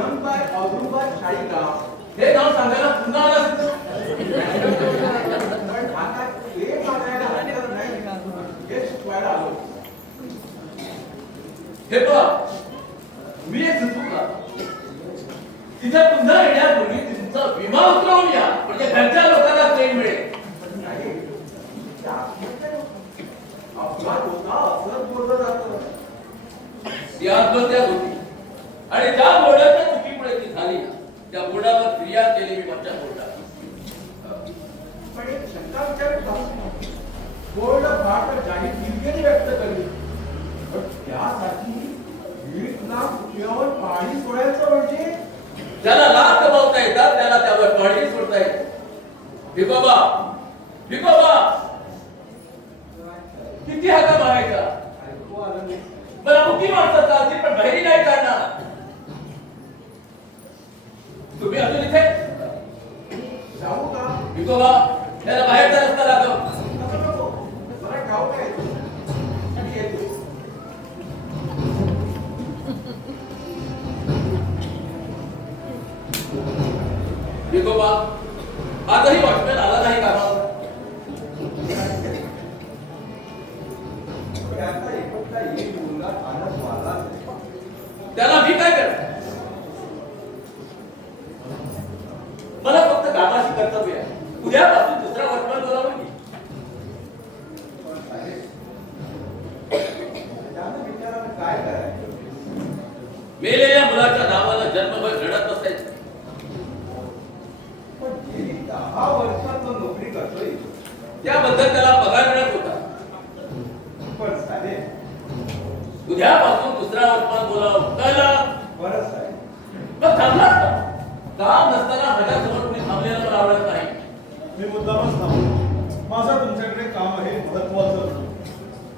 विहंगबाई औरंगाबाद शाळिका हे नाव सांगायला पुन्हा आला असतं. पण आता हे मागायला हरकत नाही, हे शिकवायला आलो. हे बघ, मी एक सुचवला तिथे पुन्हा येण्यापूर्वी तुमचा विमा उतरवूया, म्हणजे घरच्या लोकांना ट्रेन मिळेल. अपघात होता असं बोललं जातं. ती आत्महत्या होती आणि ज्या बोर्डाच्या चुकीमुळे ती झाली त्या बोर्डावर फिर्याद केली मी वरच्या बोर्डाला. पण एक शंका विचारतो, बोर्ड फार जाहीर दिलगिरी व्यक्त करली, पण त्यासाठी 1 लाख रुपयावर पाणी सोडायचं म्हणजे ज्याला लाख दबावता येतात त्याला त्यावर पाणी सोडता येतं. भिकोबा भिकोबा किती हाका मारायचा, बरं मुकी माणसं चालतील पण बहिरी नाही चालणार. तुम्ही अजून इथे जाऊ का भिकोबा, त्याला बाहेरचा रस्ता दाखव. मला ठाऊक आहे आणि येतो. भिकोबा आजही वॉचमॅन आला नाही कामावर. त्याला मी काय करणार, मला फक्त कामाशी कर्तव्य आहे. उद्यापासून दुसरा वॉचमॅन बोलावं की काय करायचं. मेलेल्या मुलाच्या नावाला जन्मभर रडत असायचं. पण गेली 10 वर्षात तो नोकरी करतोय, त्याबद्दल त्याला पगार मिळत होता. पण साहेब उद्यापासून दुसरा वॉचमॅन बोलावं कळलं. बरं साहेब मग थांबलास का? काम नसताना माझ्यासमोर तुम्ही थांबलेलं मला आवडत नाही. मी मुद्दामच थांबलो. माझं तुमच्याकडे काम आहे महत्वाचं.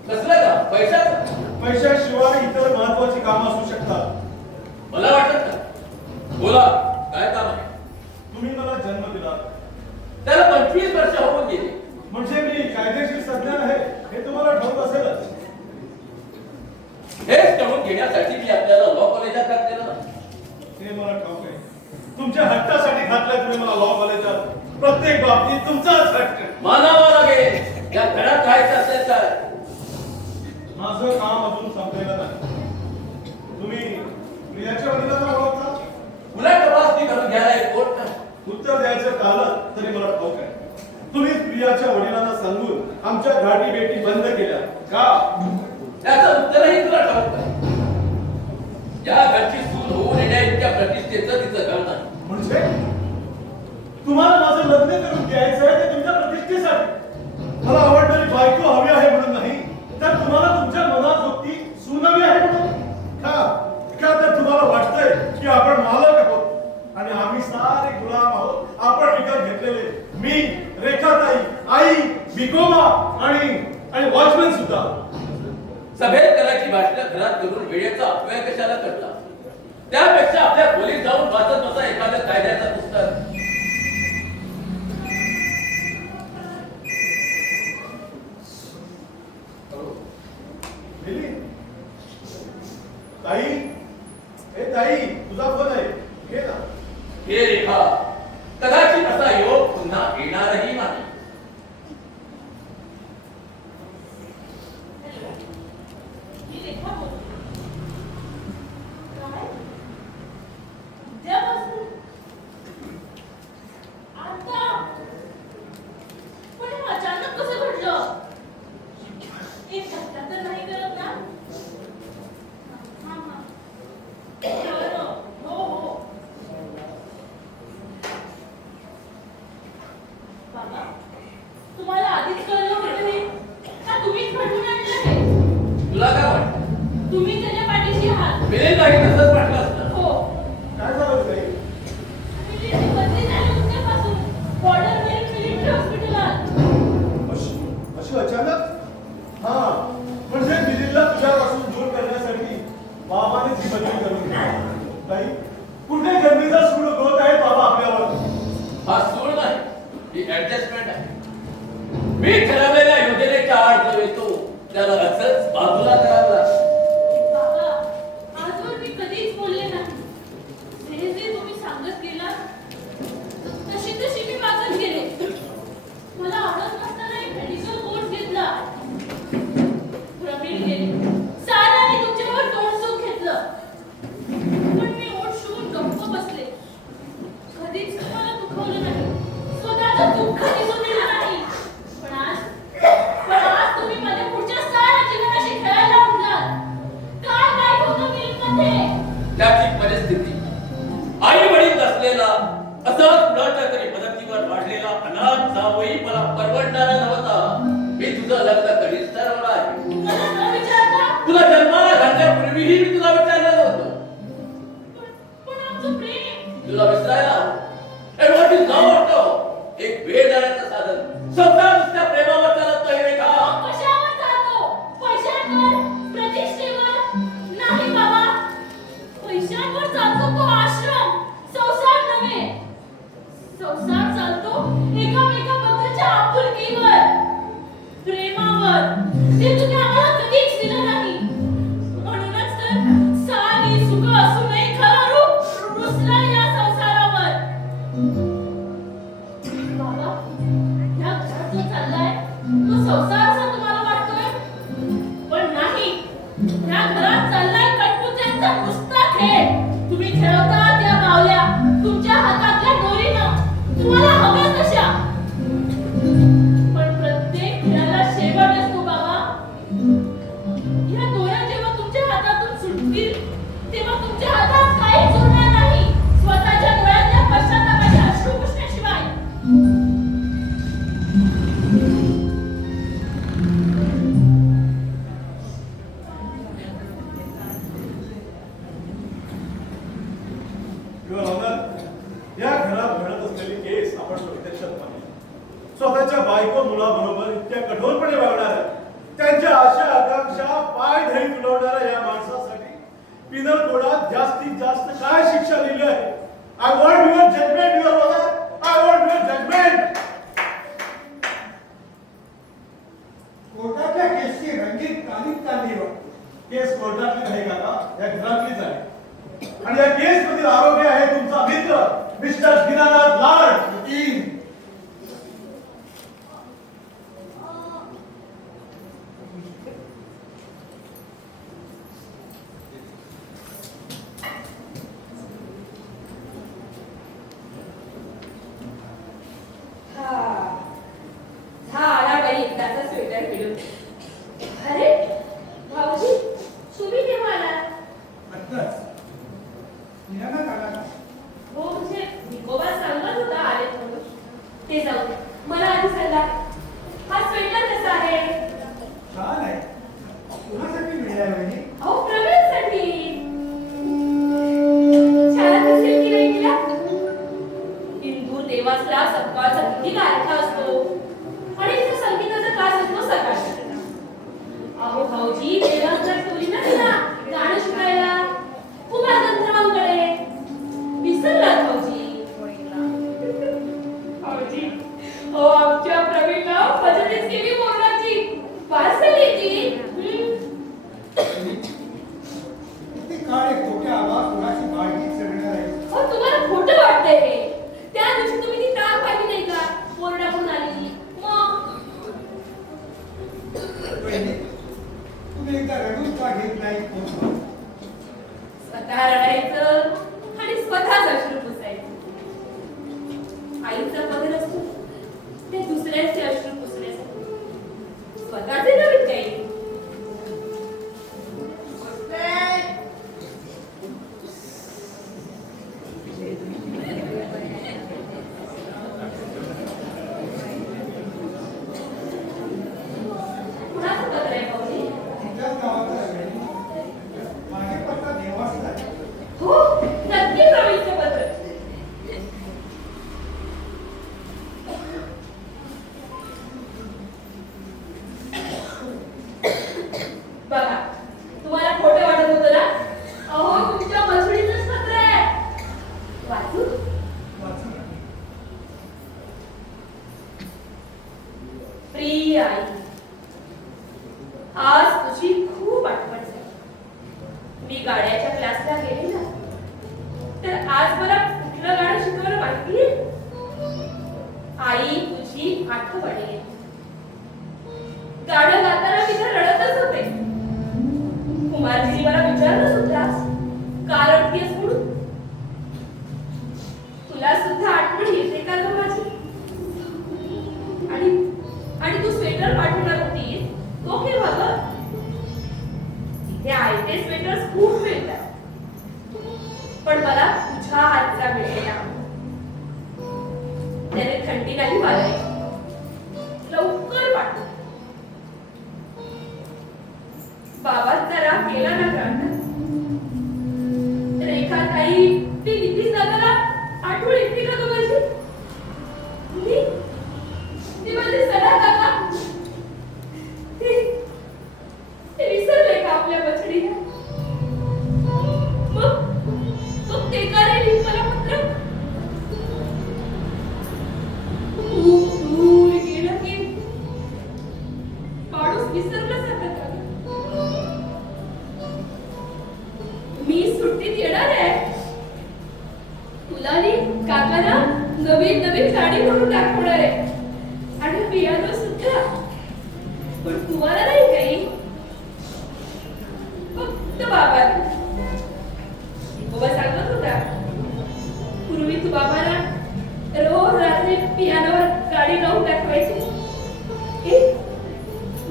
कसलं का? पैशाचं? पैशाशिवाय इतर महत्वाची कामं असू शकतात. मला वाटत का? बोला काय काम आहे? तुम्ही मला जन्म दिला, त्याला 25 वर्ष होऊन गेली. म्हणजे मी कायदेशीर सज्ञान आहे हे तुम्हाला ठाऊक असेलच. हेच करून घेण्यासाठी मी आपल्याला लॉ कॉलेजात घातलेलं ना. हे मला ठाऊक आहे. तुमच्या हट्टासाठी घातलंय तुम्ही मला लॉ कॉलेजात. प्रत्येक बाबतीत तुमचाच हट्ट मानावा लागेल. या घरात राहायचं असेल तर माझं काम अजून संपलेलं नाही. तुम्ही प्रियाच्या वडिलांना ओळखता? उलट तपासणी करून घ्यायला एक कोर्ट नाही. उत्तर द्यायचं कालं तरी मला ठाऊक आहे. तुम्ही प्रियाच्या वडिलांना सांगून आमच्या गाठी भेटी बंद केल्या का? त्याचं उत्तरही तुला ठाऊक आहे. या घरची सून होऊन येण्या इतक्या प्रतिष्ठेचं तिचं घर नाही. म्हणजे तुम्हाला माझं लग्न करून द्यायचं आहे ते तुमच्या प्रतिष्ठेसाठी. मला आवडणारी बायको हवी आहे म्हणून नाही, तर तुम्हाला तुमच्या मनात होती सून हवी आहे म्हणून का? का तर तुम्हाला वाटतंय की आपण मालक आहोत आणि आम्ही सारे गुलाम आहोत. आपण विकत घेतलेले. मी, रेखाताई, आई, भिकोबा आणि वॉचमॅन सुद्धा. सभेत करायची भाषण घरात करून वेळेचा अपव्यय कशाला करता? त्यापेक्षा आपल्या खोलीत जाऊन वाचत बसा एखाद्या कायद्याचं पुस्तक. ताई, ए ताई, तुझा फोन आहे, घे ना. हे रेखा, कदाचित असा योग पुन्हा येणारही नाही. जावई मला परवडणारा नव्हता. मी तुझं लग्न कधीच ठरवलं आहे. मला न विचारता तुला जन्माला घालण्यापूर्वीही मी तुला विचारलं नव्हतं. पण आमचं प्रेम तुला विसरायला and what is now वाटतं एक वेळ जाण्याचं साधन. संसार नुसत्या प्रेमावर चालत नाही रे का? कशावर चालतो? पैशांवर, प्रतिष्ठेवर? नाही बाबा, पैशांवर चालतो तो आश्रम, संसार नव्हे. संसार चालतो एकामेकाबद्दलच्या आपुलकीवर, प्रेमावर. ते तुम्ही आम्हाला कधीच दिलं नाही. म्हणूनच तर सारी सुख असूनही खरं रूप रुसलं या संसारावर. बाबा, ह्या घरात जो चाललाय तो संसार असा तुम्हाला वाटतोय? पण नाही, ह्या घरात चाललाय कटपुतळ्यांचा नुसता खेळ. तुम्ही खेळवता त्या बावल्या तुमच्या हातातल्या दोरीनं, तुम्हाला हव्या तशा. पण प्रत्येक खेळाला शेवट असतो बाबा. ह्या दोऱ्या जेव्हा तुमच्या हातातून सुटतील तेव्हा तुमच्या हातात काहीच उरणार नाही, स्वतःच्या डोळ्यातल्या पश्चातापाचे अश्रू पुसण्याशिवाय. Your Honor, या घरात घडत असलेली केस आपण प्रत्यक्षात पाहिली. स्वतःच्या बायको मुलाबरोबर इतक्या कठोरपणे वागणाऱ्या, त्यांच्या आशा आकांक्षा पाय धरी तुडवणाऱ्या या माणसासाठी पिनल कोडात जास्तीत जास्त काय शिक्षा दिली आहे? I want your judgement, your honour. I want your judgement. कोर्टाच्या केसची रंगीत तालीम चालली हो. केस कोर्टातली नाही काका, या घरातलीच आहे. आणि या केस मधील आरोपी आहे तुमचा मित्र मिस्टर दीनानाथ लाड. वकील, झाला बाई एकदाचा स्वेटर फिरून. अरे भाऊजी, तुम्ही केव्हा आलात? आत्ताच निरानात आला का? हो, म्हणजे विकोबा सांगत होता आलेत म्हणून. ते जाऊ दे, मला आधी सांगा, हा स्वेटर कसा आहे? छान आहे. कुणासाठी मिळाला वहिनी? अहो, प्रवीणसाठी. छान दिसेल की नाही तिला? हिंदू देवाचा सकाळचा किती गारठा असतो आणि तिचा संगीताचा क्लास असतो सकाळचा. अहो भाऊजी, देवाचा ठेवली ना तिला गाणं शिकायला कुमार गंधर्वांकडे. विसरलात भाऊजी? भाऊजी, हो, आमच्या प्रवीणला भजनीच केली मोराची, वारसलीची. किती काळ एक खोट्या आवाज कुणाची बाळगी चढणार आहे. हो, तुम्हाला खोटं वाटतंय हे. त्या दिवशी तुम्ही ती टाक पाहिली नाही का, ओरडावून आलेली? मग वहिनी, तुम्ही एकदा रडून का घेत नाही? स्वतः रडायचं आणि स्वतःच अश्रू पुसायचं. आईचा पदर असतो ते दुसऱ्याचे अश्रू पुसण्यासाठी, स्वतःचे नवीन काही. कुणाचं पत्र आहे भाऊजी? तुमच्याच नावाचा आहे वहिनी. माझे पत्ता देवाचा आहे. हो, नक्की प्रवीणचं पत्र. बघा, तुम्हाला खोटं वाटत होतं ना? अहो, तुमच्या मसुडीचंच पत्र आहे. वाचू? वाचा ना. प्रिय आई, आज तुझी खूप आठवण झाली. मी गाण्याच्या क्लासला गेले ना, तर आज मला कुठलं गाणं शिकवलं माहितीये? आई तुझी आठवण येते. गाणं गाताना मी तर रडतच होते. कुमारजी मला विचारलं सुद्धा, का रडतेस म्हणून? तुला सुद्धा आठवण येते का ग माझी? आणि तू स्वेटर पाठवणार होतीस, तो केव्हा ग? इथे आयते स्वेटर्स खूप मिळतात, पण मला तुझ्या हातचा मिळेल. त्याने थंडी नाही वाजायची. बाबाच जरा केला ना प्रार्थना. रेखा ताई ती कितीच दादाला आठवण येते का ग माझी? ती माझी सडा काका ते विसरले का आपल्या बछडीला? मग ते का रे लिहिलं मला पत्र? खूप दूर गेलं की माणूस विसरलं जातं का? मी सुट्टीत येणार आहे. तुला आणि काकाला नवीन नवीन गाडी म्हणून दाखवणार आहे आणि पियानो सुद्धा. पण तुम्हाला नाही काही, फक्त बाबाला. बाबा सांगत होता पूर्वी तू बाबाला रोज रात्री पियानोवर गाडी लावून दाखवायची.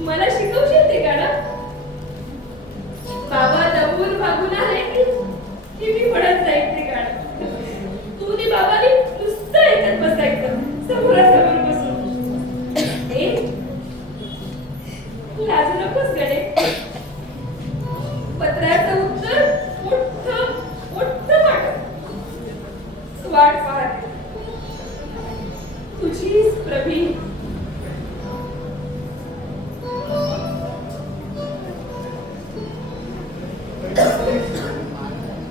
मला शिकवशील ते गाणं? बाबा दमून भागून आले की मी म्हणत जाईल ते गाणं. तू नी बाबाने नुसतं ऐकत बसायचं समोरासमोर बसून. लाजू नकोस गडे. पत्राचं उत्तर मोठं मोठं पाठव. वाट पाहते तुझीच प्रभी.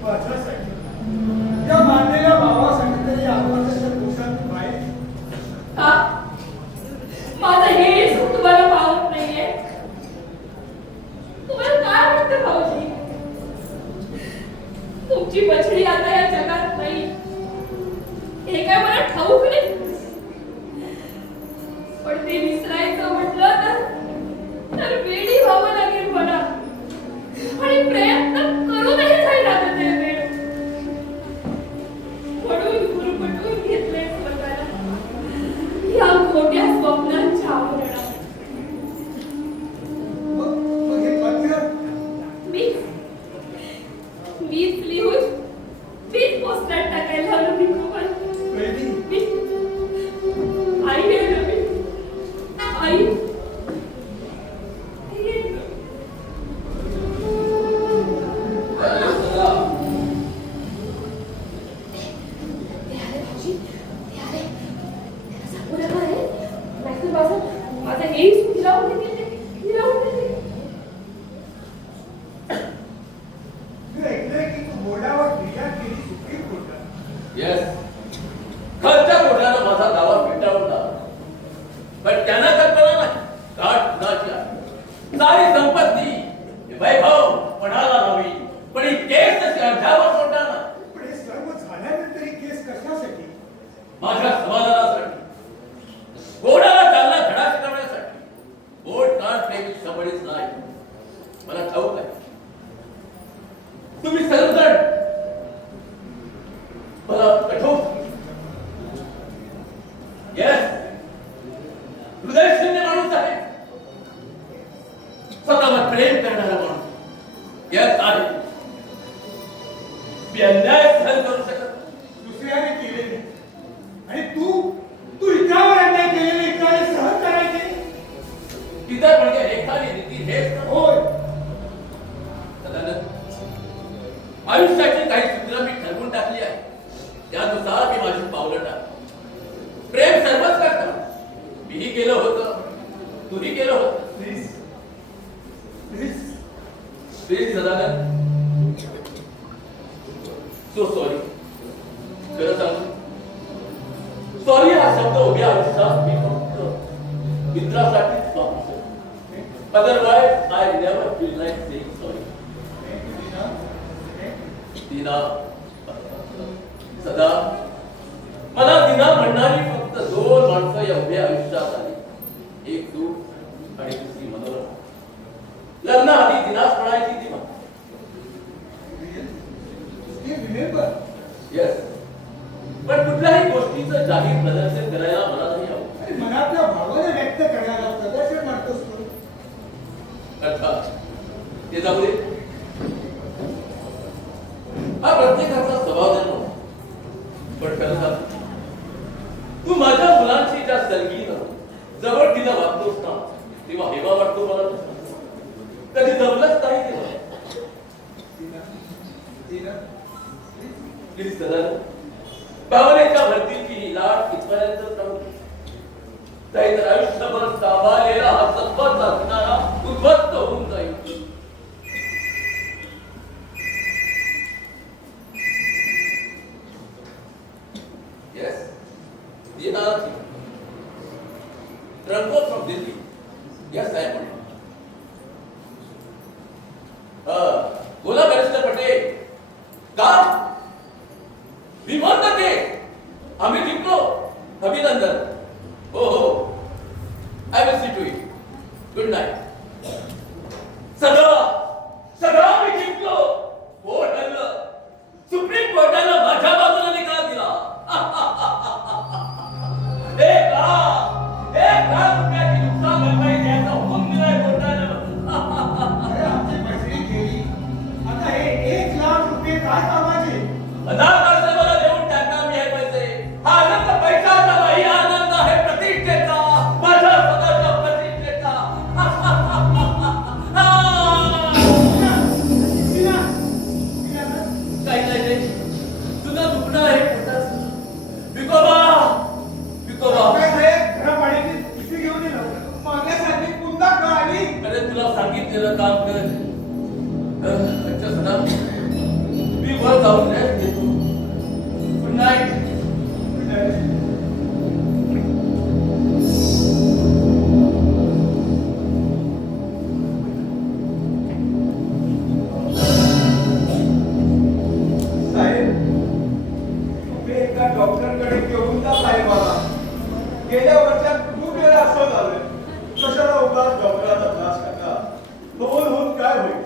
माझ्यासाठी त्या मानलेल्या भावासाठी तरी आत्महत्याच्या दोषात बाहेर का? माझं हे सुख तुम्हाला पावत नाहीये? तुम्हाला काय वाटतं भाऊजी? तुमची बछडी आता या जगात नाही हे काय मला ठाऊक नाही. पण ते विसरायचं म्हटलं तर वेडी व्हावं लागेल मला. आणि प्रयत्न करूनही नाही लागत ते वेळ. म्हणून गुरफटून घेतलंय स्वतःला या खोट्या स्वप्नांच्या आवरणात. मग हे पत्र मीच लिहून मीच पोस्टात टाकायला लावलं. मी आई आहे ना मी. आई माझं हेही तिला मी ऐकलंय की तू बोर्डावर फिर्याद केली सुप्रीम कोर्टात. येस, खालच्या कोर्टानं माझा दावा फेटाळून लावला. पण त्यांना कल्पना नाही गाठ कुणाची आहे. सारी संपत्ती वैभव पणाला नव्ही, पण ही केस तशी अर्ध्यावर सोडणार. पण हे सर्व झाल्यानंतर ही केस कशासाठी? माझ्या समाधानासाठी, बोर्डाला चालना धडा शिकवण्यासाठी. बोर्ड कान प्रेमी सबळीच नाही, मला ठाऊक आहे. तुम्ही सर्वजण मला कठोर येस हृदयशून्य माणूस आहे. स्वतःवर प्रेम करणारा माणूस येस आहे. मी अन्याय सहन करू शकत. दुसऱ्याने केलेले आणि तू इतरावर अन्याय केलेले इतराने सहन करायचे. इतर म्हणजे एखादी रीती हेच ना. होय. सदानंद, आयुष्याची काही सूत्र मी ठरवून टाकली आहे. त्यानुसार मी माझी पावलं टाकली. प्रेम सर्वच करतात. मीही केलं होतं, तूही केलं होतं. Please please please Sadanand, so sorry. खरं सांगू, सॉरी हा शब्द उभ्या आयुष्यात मी फक्त मित्रासाठीच वापरू शकतो. Otherwise I never feel like saying sorry. दिना, सदा मला दिना म्हणणारी फक्त दोन माणसं या उभ्या आयुष्यात आली. एक तू आणि दुसरी मनोरमा. लग्नाआधी दिनाच म्हणायची ती मला. येस, पण कुठल्याही गोष्टीचं जाहीर प्रदर्शन करायला मला नाही आवडत. आणि मनातल्या भावना व्यक्त करायला प्रदर्शन म्हणतोस तू. अर्थात ते जाऊ दे. हा प्रत्येकाचा स्वभाव जन्म. पण खरं सांग, तू माझ्या मुलांची ज्या सलगीनं जवळ तिला वागतोस ना, तेव्हा हेवा वाटतो मला. कधी जमलंच नाही झालं भावनेच्या भरतीची ही लाट इथपर्यंत थांबली नाहीतर आयुष्यभर साभारलेला हा सत्वच असणारा उद्ध्वस्त होऊन जाईल. Yes, Dinarathi. Rango from Delhi. Yes, I am. बोला बॅरिस्टर पटेल. काम विमान के आम्ही जिंकलो. अभिनंदन. हो हो. I will see to it. Good night. सगळं आम्ही जिंकलो. हो ठरलं. सुप्रीम कोर्टानं माझ्या बाजूला निकाल दिला. एक लाख रुपयाची नुकसान भरपाई द्यायचा हुकूम दिलाय कोर्टानं. अरे आमची मैत्री गेली. आता हे 1,00,000 रुपये काय कामाचे? अनाथ आश्रमाला देऊन टाकणार मी हे पैसे. हा आनंद पैशाचा नाही, हा आनंद आहे प्रतिष्ठेचा, माझ्या स्वतःच्या प्रतिष्ठेचा. काही नाही, तुझं दुखणं आहे पोटाचं. विकोबा काय साहेब, घरा पाण्याची पिशवी घेऊन ये ना. मागण्यासाठी पुन्हा कळाली. अरे तुला सांगितलेलं काम कर. अच्छा सदा मी वर जाऊन रेस्ट घेतो. Good night. साहेब, तुम्ही एका डॉक्टरकडे घेऊन जा साहेबाला. गेल्या वर्षात खूप वेळा असं झालंय. कशाला उगाच डॉक्टराचा त्रास टाका. होऊन काय होईल?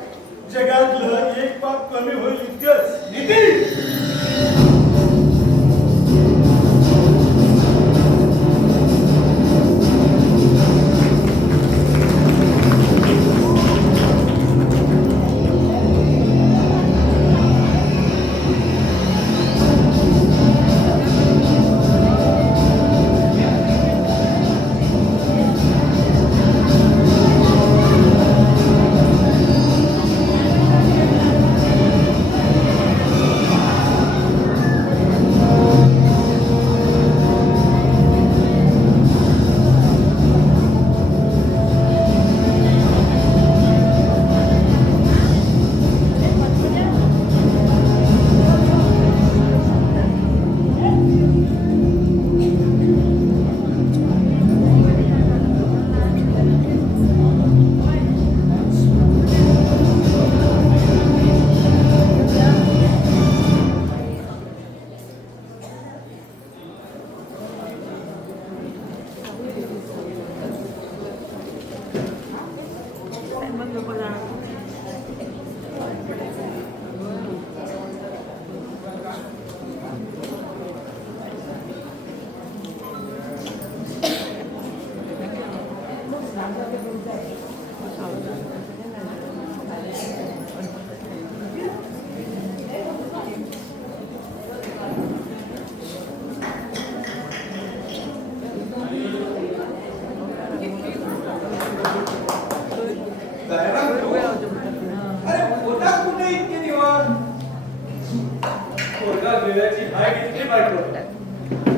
जगातलं एक पाप कमी होईल इतकंच. नितीन,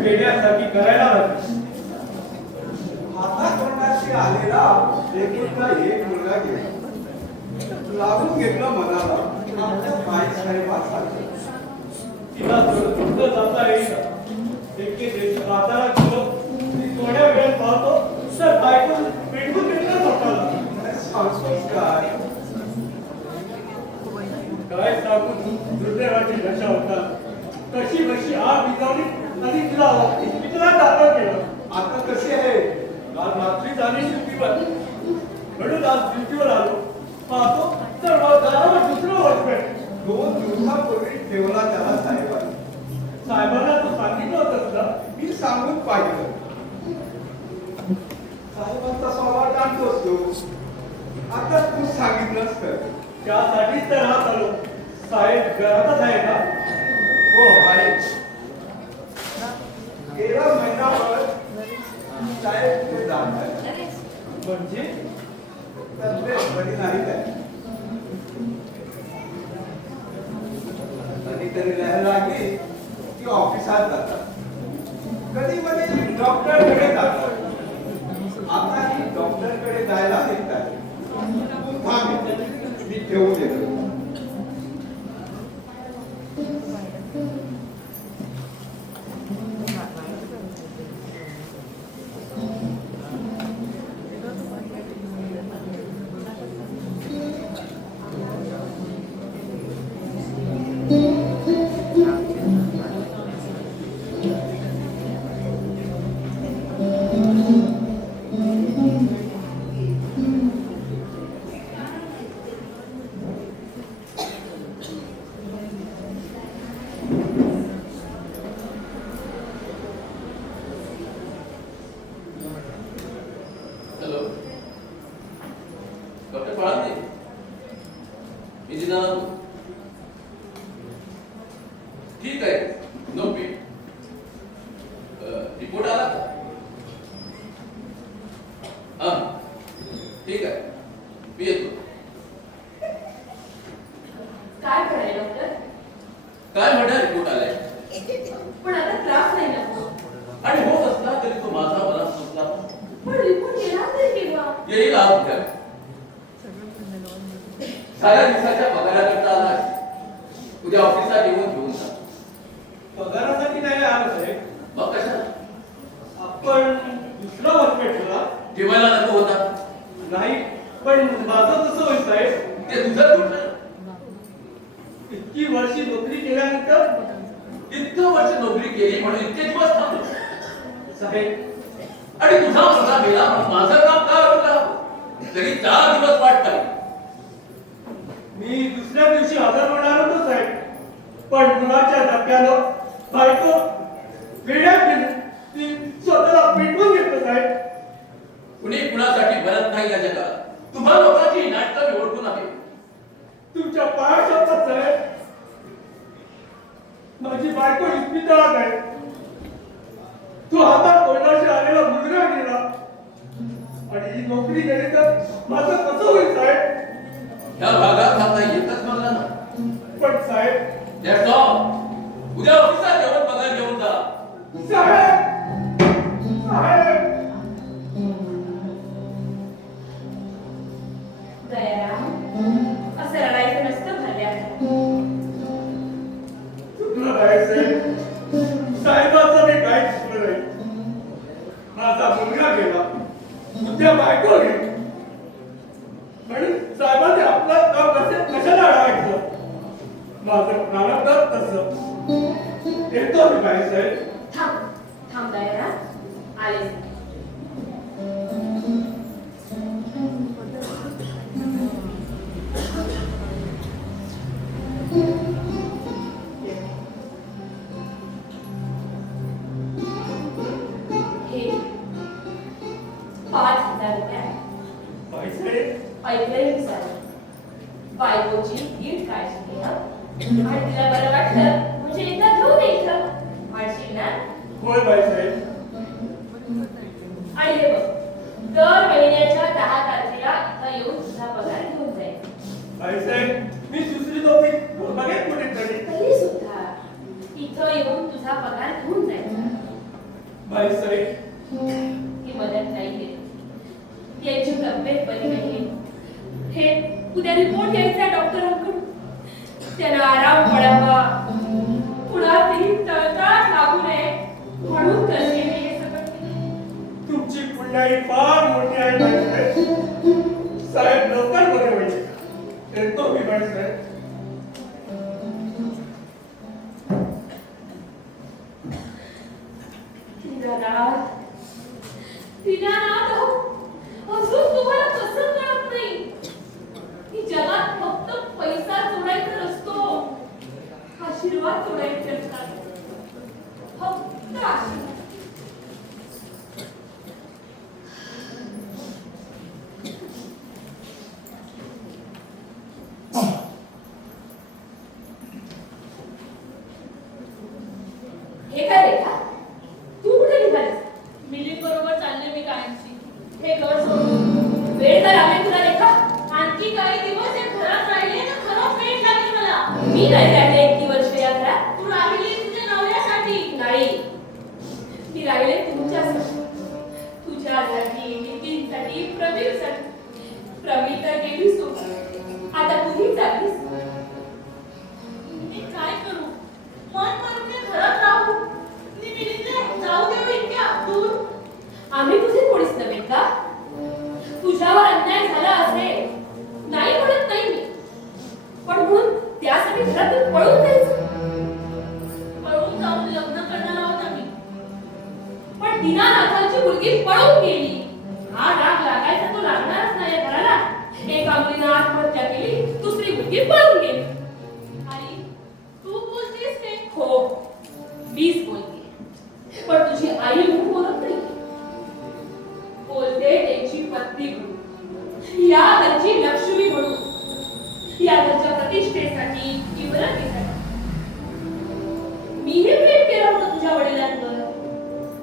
वेड्यासारखी करायला लागली. हातातोंडाशी आलेला एकुलता एक मुलगा गेला. लागून घेतलं मनाला आपल्या बाई साहेबांसारखं. तिला थोडं जाता येईल. एके दिवशी हाताला गेलो. थोड्या वेळ पाहतो तर बायको पेटवून घेतलं स्वतःला. सांगतोस काय? काय सांगू दुर्दैवाची दशा होता. कशी बशी आग विजावली आणि तिला दाखल केलं. आता कशी आहे? काल रात्री झाली सुट्टीवर म्हणून आज ड्युटीवर आलो. पाहतो तर दारावर दुसरं वॉचमॅन. 2 दिवसापूर्वी ठेवला त्याला साहेबांनी. साहेबांना तू सांगितलं होतंस ना? मी सांगून पाहिलं. साहेबांचा स्वभाव जाणतोस तू. आता तू सांगितलंस तर. त्यासाठीच तर राहत आलो. साहेब घरातच आहे का? हो आहे. गेला महिनाभर साहेब ते जात आहे. म्हणजे तब्येत बरी नाही काय. कधीतरी लहर लागली की ऑफिसात जातात, कधी मध्ये डॉक्टरकडे जातात. आता ही डॉक्टरकडे जायला निघतात. तू थांब, मी ठेवून येतो. हॅलो डॉक्टर पळाते मी दिनानाथ. ठीक आहे, नो पेन. रिपोर्ट आला का? हा ठीक आहे, मी येतो. काय कराय डॉक्टर? काय म्हणा रिपोर्ट आलाय? पण आता त्रास नाही ना. आणि होत असला तरी तो माझा मला सुचला पण रिपोर्ट येणार नाही केव्हा? येईल आज उद्या. साऱ्या दिवसाच्या पगाराकरता आलाय. उद्या ऑफिसात येऊन घेऊन जा. पगारासाठी नाही आलं साहेब. मग कशाला? आपण दुसरा हॉस्पिटलला ठेवायला नको होता? नाही, पण माझं कसं होईल साहेब? ते तुझं कुठलं? इतकी वर्षी नोकरी केल्यानंतर इतकं वर्ष नोकरी केली म्हणून इतके दिवस थांबलो साहेब, आणि तुझा मुलगा गेला म्हणून माझं काम का होतं? तरी 4 दिवस वाट पाहिली. मी दुसऱ्या दिवशी हजर होणार होतो साहेब, पण मुलाच्या धक्क्यानं बायको वेड्यात गेली. ती स्वतःला पेटवून घेतलं साहेब. कुणी कुणासाठी भरत नाही या जगात. तुम्हा लोकांची ही नाटकं मी ओळखून आहे. तुमच्या पाया शपथ साहेब, माझी बायको इस्पितळात आहे. तो हातात कोयनाशी आलेला मुलगा गेला आणि ही नोकरी गेली तर माझं कसं होईल साहेब? ह्या भागात आता येतच मला ना. पण साहेब, That's all. उद्या ऑफिसात येऊन पगार घेऊन जा. साहेब, साहेब. दयाराम, असं रडायचं नसतं भरल्यात. चुकलं नाही साहेब. साहेबाचं मी काहीच चुकलं नाही. माझा मुलगा गेला, उद्या बायको गेली आणि साहेबांनी आपलं काम कशाला अडवायचं? माझं प्रारब्ध तसं. येतो मी बाई साहेब. थांब थांब दयाराम, आले. हे 5,000 रुपये आहेत. बाई साहेब, ऐकलंय मी सारं. बायकोची नीट काळजी घे हं. आणि तिला बरं वाटलं म्हणजे एकदा घेऊन यायचं. म्हणशील ना? होय बाई साहेब. आणि हे बघ, दर महिन्याच्या 10 तारखेला इथं येऊन तुझा पगार घेऊन जायचा. बाई साहेब, मी दुसरी नोकरी बघेन कुठेतरी. तरी सुद्धा इथं येऊन तुझा पगार घेऊन जायचा. बाई साहेब, ही मदत नाहीये. याची तब्येत बरी नाहीये. हे उद्या रिपोर्ट यायचा डॉक्टरांकडून. त्याला आराम पडावा, कुणातरी तळतळ लागू नये म्हणून करते मी हे सगळं. तुमची पुण्याई फार मोठी आहे बाई साहेब. साहेब लवकर बरे होईल. येतो मी बाई साहेब. दीनानाथ, दीनानाथ, अजून तुम्हाला कसं कळत नाही की जगात फक्त पैसा जोडायचा नसतो, आशीर्वाद जोडायचे असतात. फक्त आशीर्वाद. हे काय रेखा, तू कुठे निघालीस? मिलिंद बरोबर चालले मी कायमची. हे घर सोडून वेळ तर लागेल तुला रेखा. आणखी काही दिवस या घरात राहिले तर खरंच वेळ लागेल मला. मी नाही राहिले इतकी वर्ष या घरात. तू राहिली तुझ्या नवऱ्यासाठी. आई मी राहिले तुमच्यासाठी, तुझ्यासाठी, नितीनसाठी, प्रवीणसाठी. प्रवीण तर गेली सोबत, आता तुम्ही चाललीस. मी काय करू? मन करून मी घरात राहू मी मिलिंदला जाऊ देऊ इतक्या दूर. आम्ही तुझे कोणीच नव्हे का? तुझ्यावर अन्याय झाला असेल नाही म्हणत नाही मी, पण म्हणून त्यासाठी घरातून पळून जायचं. पळून जाऊन लग्न करणार आहोत आम्ही. पण दीनानाथांची मुलगी पळून गेली, हा राग लागायचा तो लागणारच नाही या घराला. एका मुलीनं आत्महत्या केली, दुसरी मुलगी पळून गेली. आई तू बोलतेस ते? हो मीच बोलते, पण तुझी आई म्हणून बोलत नाही. बोलते त्यांची पत्नी म्हणून, या घरची लक्ष्मी म्हणून, या घरच्या प्रतिष्ठेसाठी, इमरतीसाठी. मीही प्रेम केलं होतं तुझ्या वडिलांवर,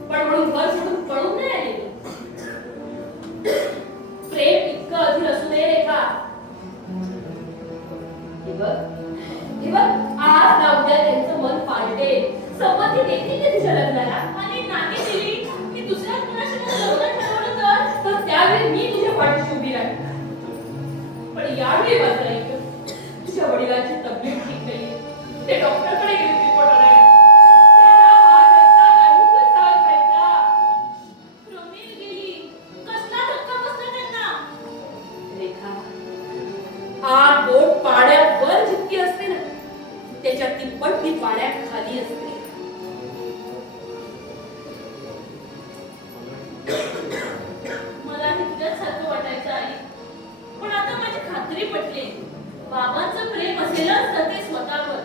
पण म्हणून घर सोडून पळून नाही आले. प्रेम इतकं अधीर असू नये रेखा. हे बघ आज ना उद्या त्यांचं मन पालटेल, संमती देतील ते तुझ्या लग्नाला. आणि नाही दिली मी दुसऱ्या कुणाशी लग्न ठरवलं तर त्यावेळी मी तुझ्या पाठीशी उभी राहील. पण यावेळी मात्र ऐक, तुझ्या वडिलांची तब्येत ठीक नाही, ते डॉक्टरकडे गेले रिपोर्ट आणायला. त्याला हा धक्का नाही कसा खायचा. प्रवीण गेली. कसला धक्का बसला त्यांना? रेखा, आग बोट पाड्यावर जितकी असते ना, त्याच्या तिप्पट ती पाड्याखाली असते. मला हे तुझ्यासारखं वाटायचं आई, पण आता माझी खात्री पटली. बाबांचं प्रेम असेलच तर ते स्वतःवर,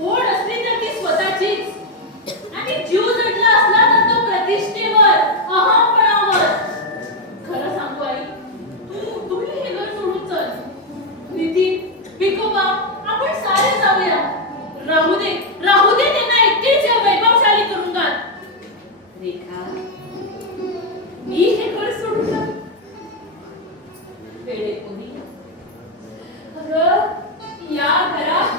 ओढ असली तर ती स्वतःचीच, आणि जीव जडला असला तर तो प्रतिष्ठेवर, अहंपणावर. खरं सांगू आई, तुम्ही हे घर सोडून चल. नितीन, विकोबा, आपण सारे जाऊया. राहू दे त्यांना एकटीच या वैभवशाली तुरुंगात. रेखा, मी हे घर सोडून जाऊ? वेडे कोणी? अगं या घरात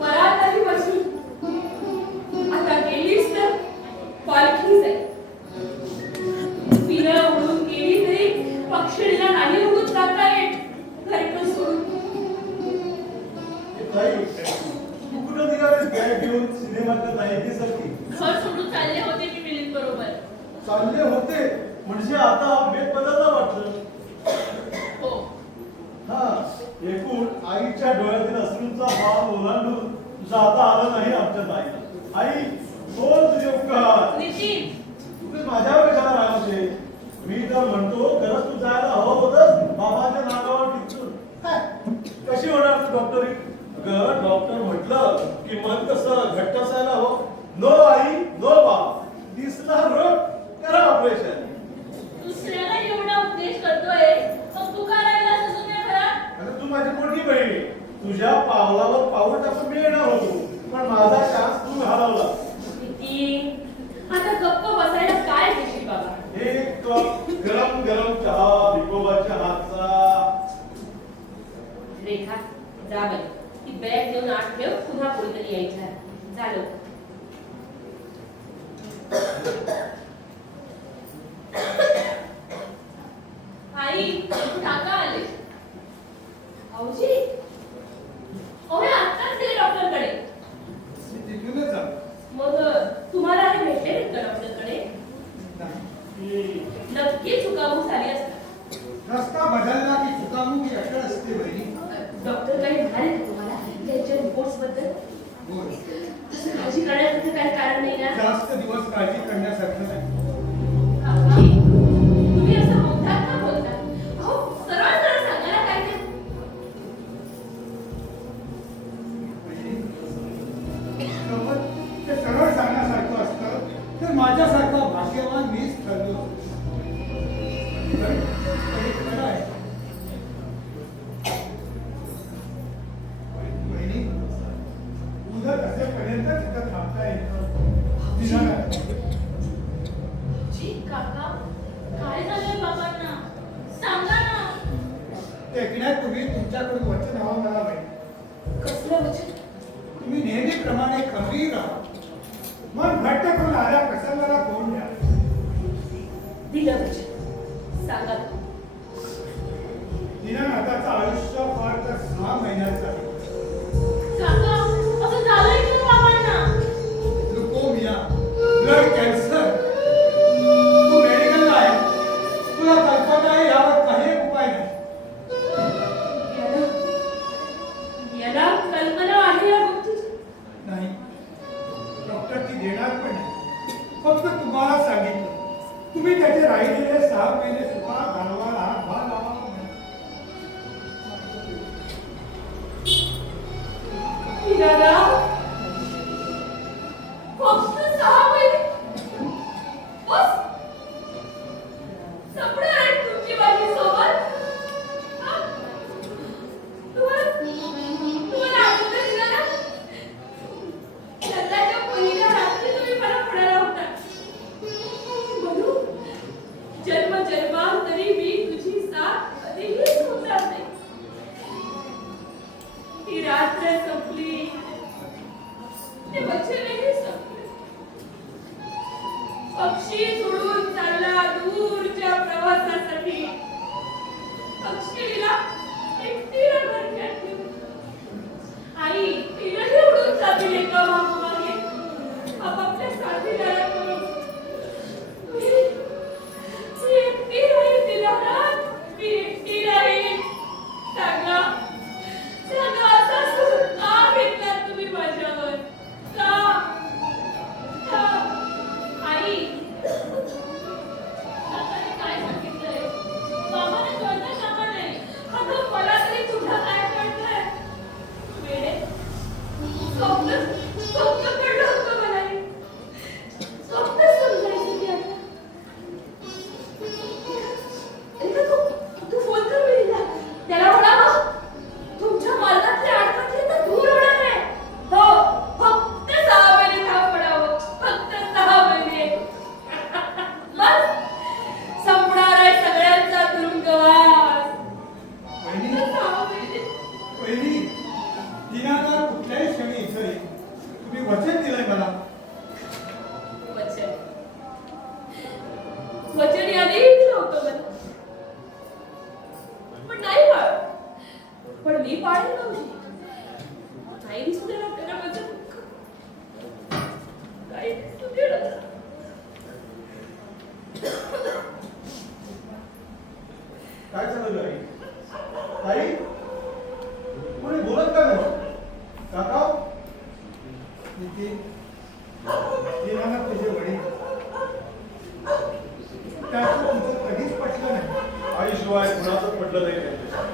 वरातही बसून आता गेलीस तर पालखी जाईल. विरळ उडून गेली तरी पक्षीला नाही उडून जाता येत घरटं सोडून. ताई, तू कुठं निघालीस बॅग घेऊन सिनेमातल्या नायिकेसारखी? घर सोडून चालले होते मी मिलिंद बरोबर. चालले होते म्हणजे आता भेट बदलला वाटलं. हो, हा, एकूण आईच्या डोळ्यातील अश्रूंचा भाव ओलांडून जाता आला नाही आमच्या ताईला. आई, बोल तुझे उपकार. नितीन, तुम्ही माझ्यावर कशाला राहते? मी तर म्हणतो खरंच तू जायला हवं होतंस बाबाच्या नाकावर टिचून. कशी होणार तू डॉक्टरी? अगं डॉक्टर म्हटलं की मन कसं घट्ट असायला हवं. नो आई नो बाबा, दिसला रोग करा ऑपरेशन. दुसऱ्याला एवढा उपदेश करतोय, मग तू का राहिलास अजून या घरात? आता तू माझी मोठी बहीण आहे. तुझ्या पावलावर पाऊल टाकून मी येणार होतो, पण माझा चान्स तू घालवला. नितीन, आता गप्प बसायला काय देशील बाबा? एक कप गरम गरम चहा विकोबाच्या हातचा. रेखा, जा बाई, ती बॅग घेऊन आत ठेव, पुन्हा कोणीतरी यायचं आहे. झालं. आई, काका आले. भाऊजी, अहो हे आत्ताच गेले डॉक्टरकडे. मी तिथूनच आलो. मग तुम्हाला हे भेटले नाहीत का डॉक्टरकडे? नक्की चुकामुक झाली असतात. रस्ता बदलला की चुकामुक अटळ असते बहिणी. डॉक्टर काही म्हणाले का तुम्हाला त्यांच्या रिपोर्ट्स बद्दल? बोल. तसं काळजी करण्याचं काही कारण नाही ना? जास्त दिवस काळजी करण्यासारखं नाही. काका, तुम्ही असं बोलतात का बोलतात? अहो सरळ सरळ सांगा ना काय ते. गंमत, ते सरळ सांगण्यासारखं असतं तर माझ्यासारखा भाग्यवान मीच ठरलो. खरं आहे. बहिणी, उद्या कसेपर्यंत तिथं थांबता येतं. जी काका, काय झालंय बाबांना? सांगा ना. ते ऐकण्यापूर्वी तुमच्याकडून वचन हवं मला बहिणी. कसलं वचन? तुम्ही नेहमीप्रमाणे खंबीर राहा, मन घट्ट करून पहिलं वचन सांगा. दीनानाथाचं आयुष्य फार तर 6 महिन्याचं आहे. काका असं झालंय की बाबांना? लुकोमिया, ब्लड कॅन्सर. तू मेडिकलला आहे, तुला कल्पना आहे यावर काही एक उपाय नाही. याला कल्पना आहे या गोष्टीची? नाही, डॉक्टर ती देणार पण नाही. फक्त तुम्हाला सांगितलं, तुम्ही त्याचे राहिलेले 6 महिने सुद्धा घालवायला हातभार लावावा नाही. दादा फक्त 6 महिने बस संपणार आहे तुमची माझी सोबत. हा? तुम्हाला आठवतं दिलं ना लग्नाच्या पहिल्या रात्री तुम्ही मला म्हणाला होता म्हणू जन्मांतरी मी तुझी साथ कधीही सोडणार नाही. ही रात्र संपली, ते वचनही संपले. पक्षी सोडून चालला दूरच्या प्रवासासाठी. पक्षीला एकटीला घरच्यात ठेवून आई तिलाही उडून जातील एका मागोमागे आपापल्या साथीदाराकडून. मी एकटी राहील दिनानाथ, मी एकटी राहील. सांगा सांगा असा सूर का घेतला तुम्ही माझ्यावर? का? आई काकाने काय सांगितलंय? बाबाने कळतं कामा नाही. अगं मला तरी तुला काय कळतंय? वेडे स्वप्न पडलं होतं मला हे. स्वप्न समजायचं की आता. तू फोन कर वेळीला. त्याला म्हणावं तुमच्या मार्गातले अडकले तर दूर होणार आहे. हो फक्त 6 महिने थांब पडावं. फक्त 6 महिने. बस संपणार आहे सगळ्यांचा तुरुंगवास. पहिली 6 महिने. पहिली दीनानाथ कुठल्याही क्षणी इथे येईल. तुम्ही वचन दिलंय मला. वचन यादीही दिलं होतं मला. पण नाही पाळ. पण मी पाळली नव्हती. नाही दिसू देणार त्याला वचन. काही दिसू देणार. काय चाललं आई? ताई कोणी बोलत का नाही? काका नितीन, दीनानाथ तुझे वडील, त्याचं तुमचं कधीच पटलं नाही. आईशिवाय कुणाचंच पटलं नाही त्यांच्याशी.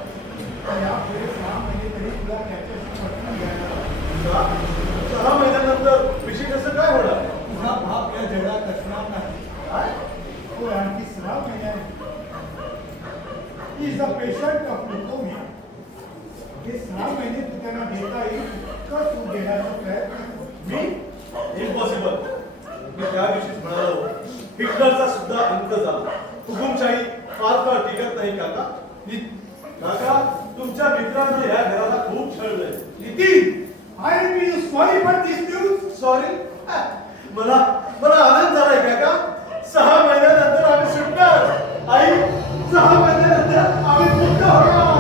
यापुढे 6 महिने तरी तुला त्याच्याशी पटवून घ्यायला लागेल. 6 महिन्यानंतर विषय कसं काय होणार? तुझा बाप या जगात असणार नाही. काय? तो आणखी 6 महिन्याने इज अ पेशंट ऑफ लुकोमिया. हे 6 महिने तू त्यांना देता येईल इतकं तू देण्याचा प्रयत्न कर. मी इम्पॉसिबल. मी त्या दिवशीच म्हणालो हिटलरचा सुद्धा अंत झाला. हुकुमशाही फार काळ टिकत नाही काका. काका तुमच्या मित्रानं या घराला खूप छळलंय. Nitin I am you sorry for this news. Sorry? मला आनंद झालाय काका. 6 महिन्यानंतर आम्ही सुटणार. आई 6 महिन्यानंतर आम्ही मुक्त होणार.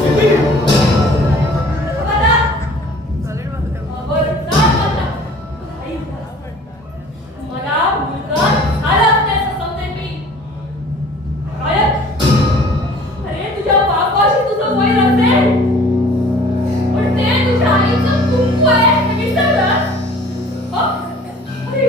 नितीन मला मुलगा झाला असल्याचं समजेल मी. अरे तुझ्या बापाशी तुझं वय असेल पण ते तुझ्या आईचं कुंकू आहे हे विसरलास? अरे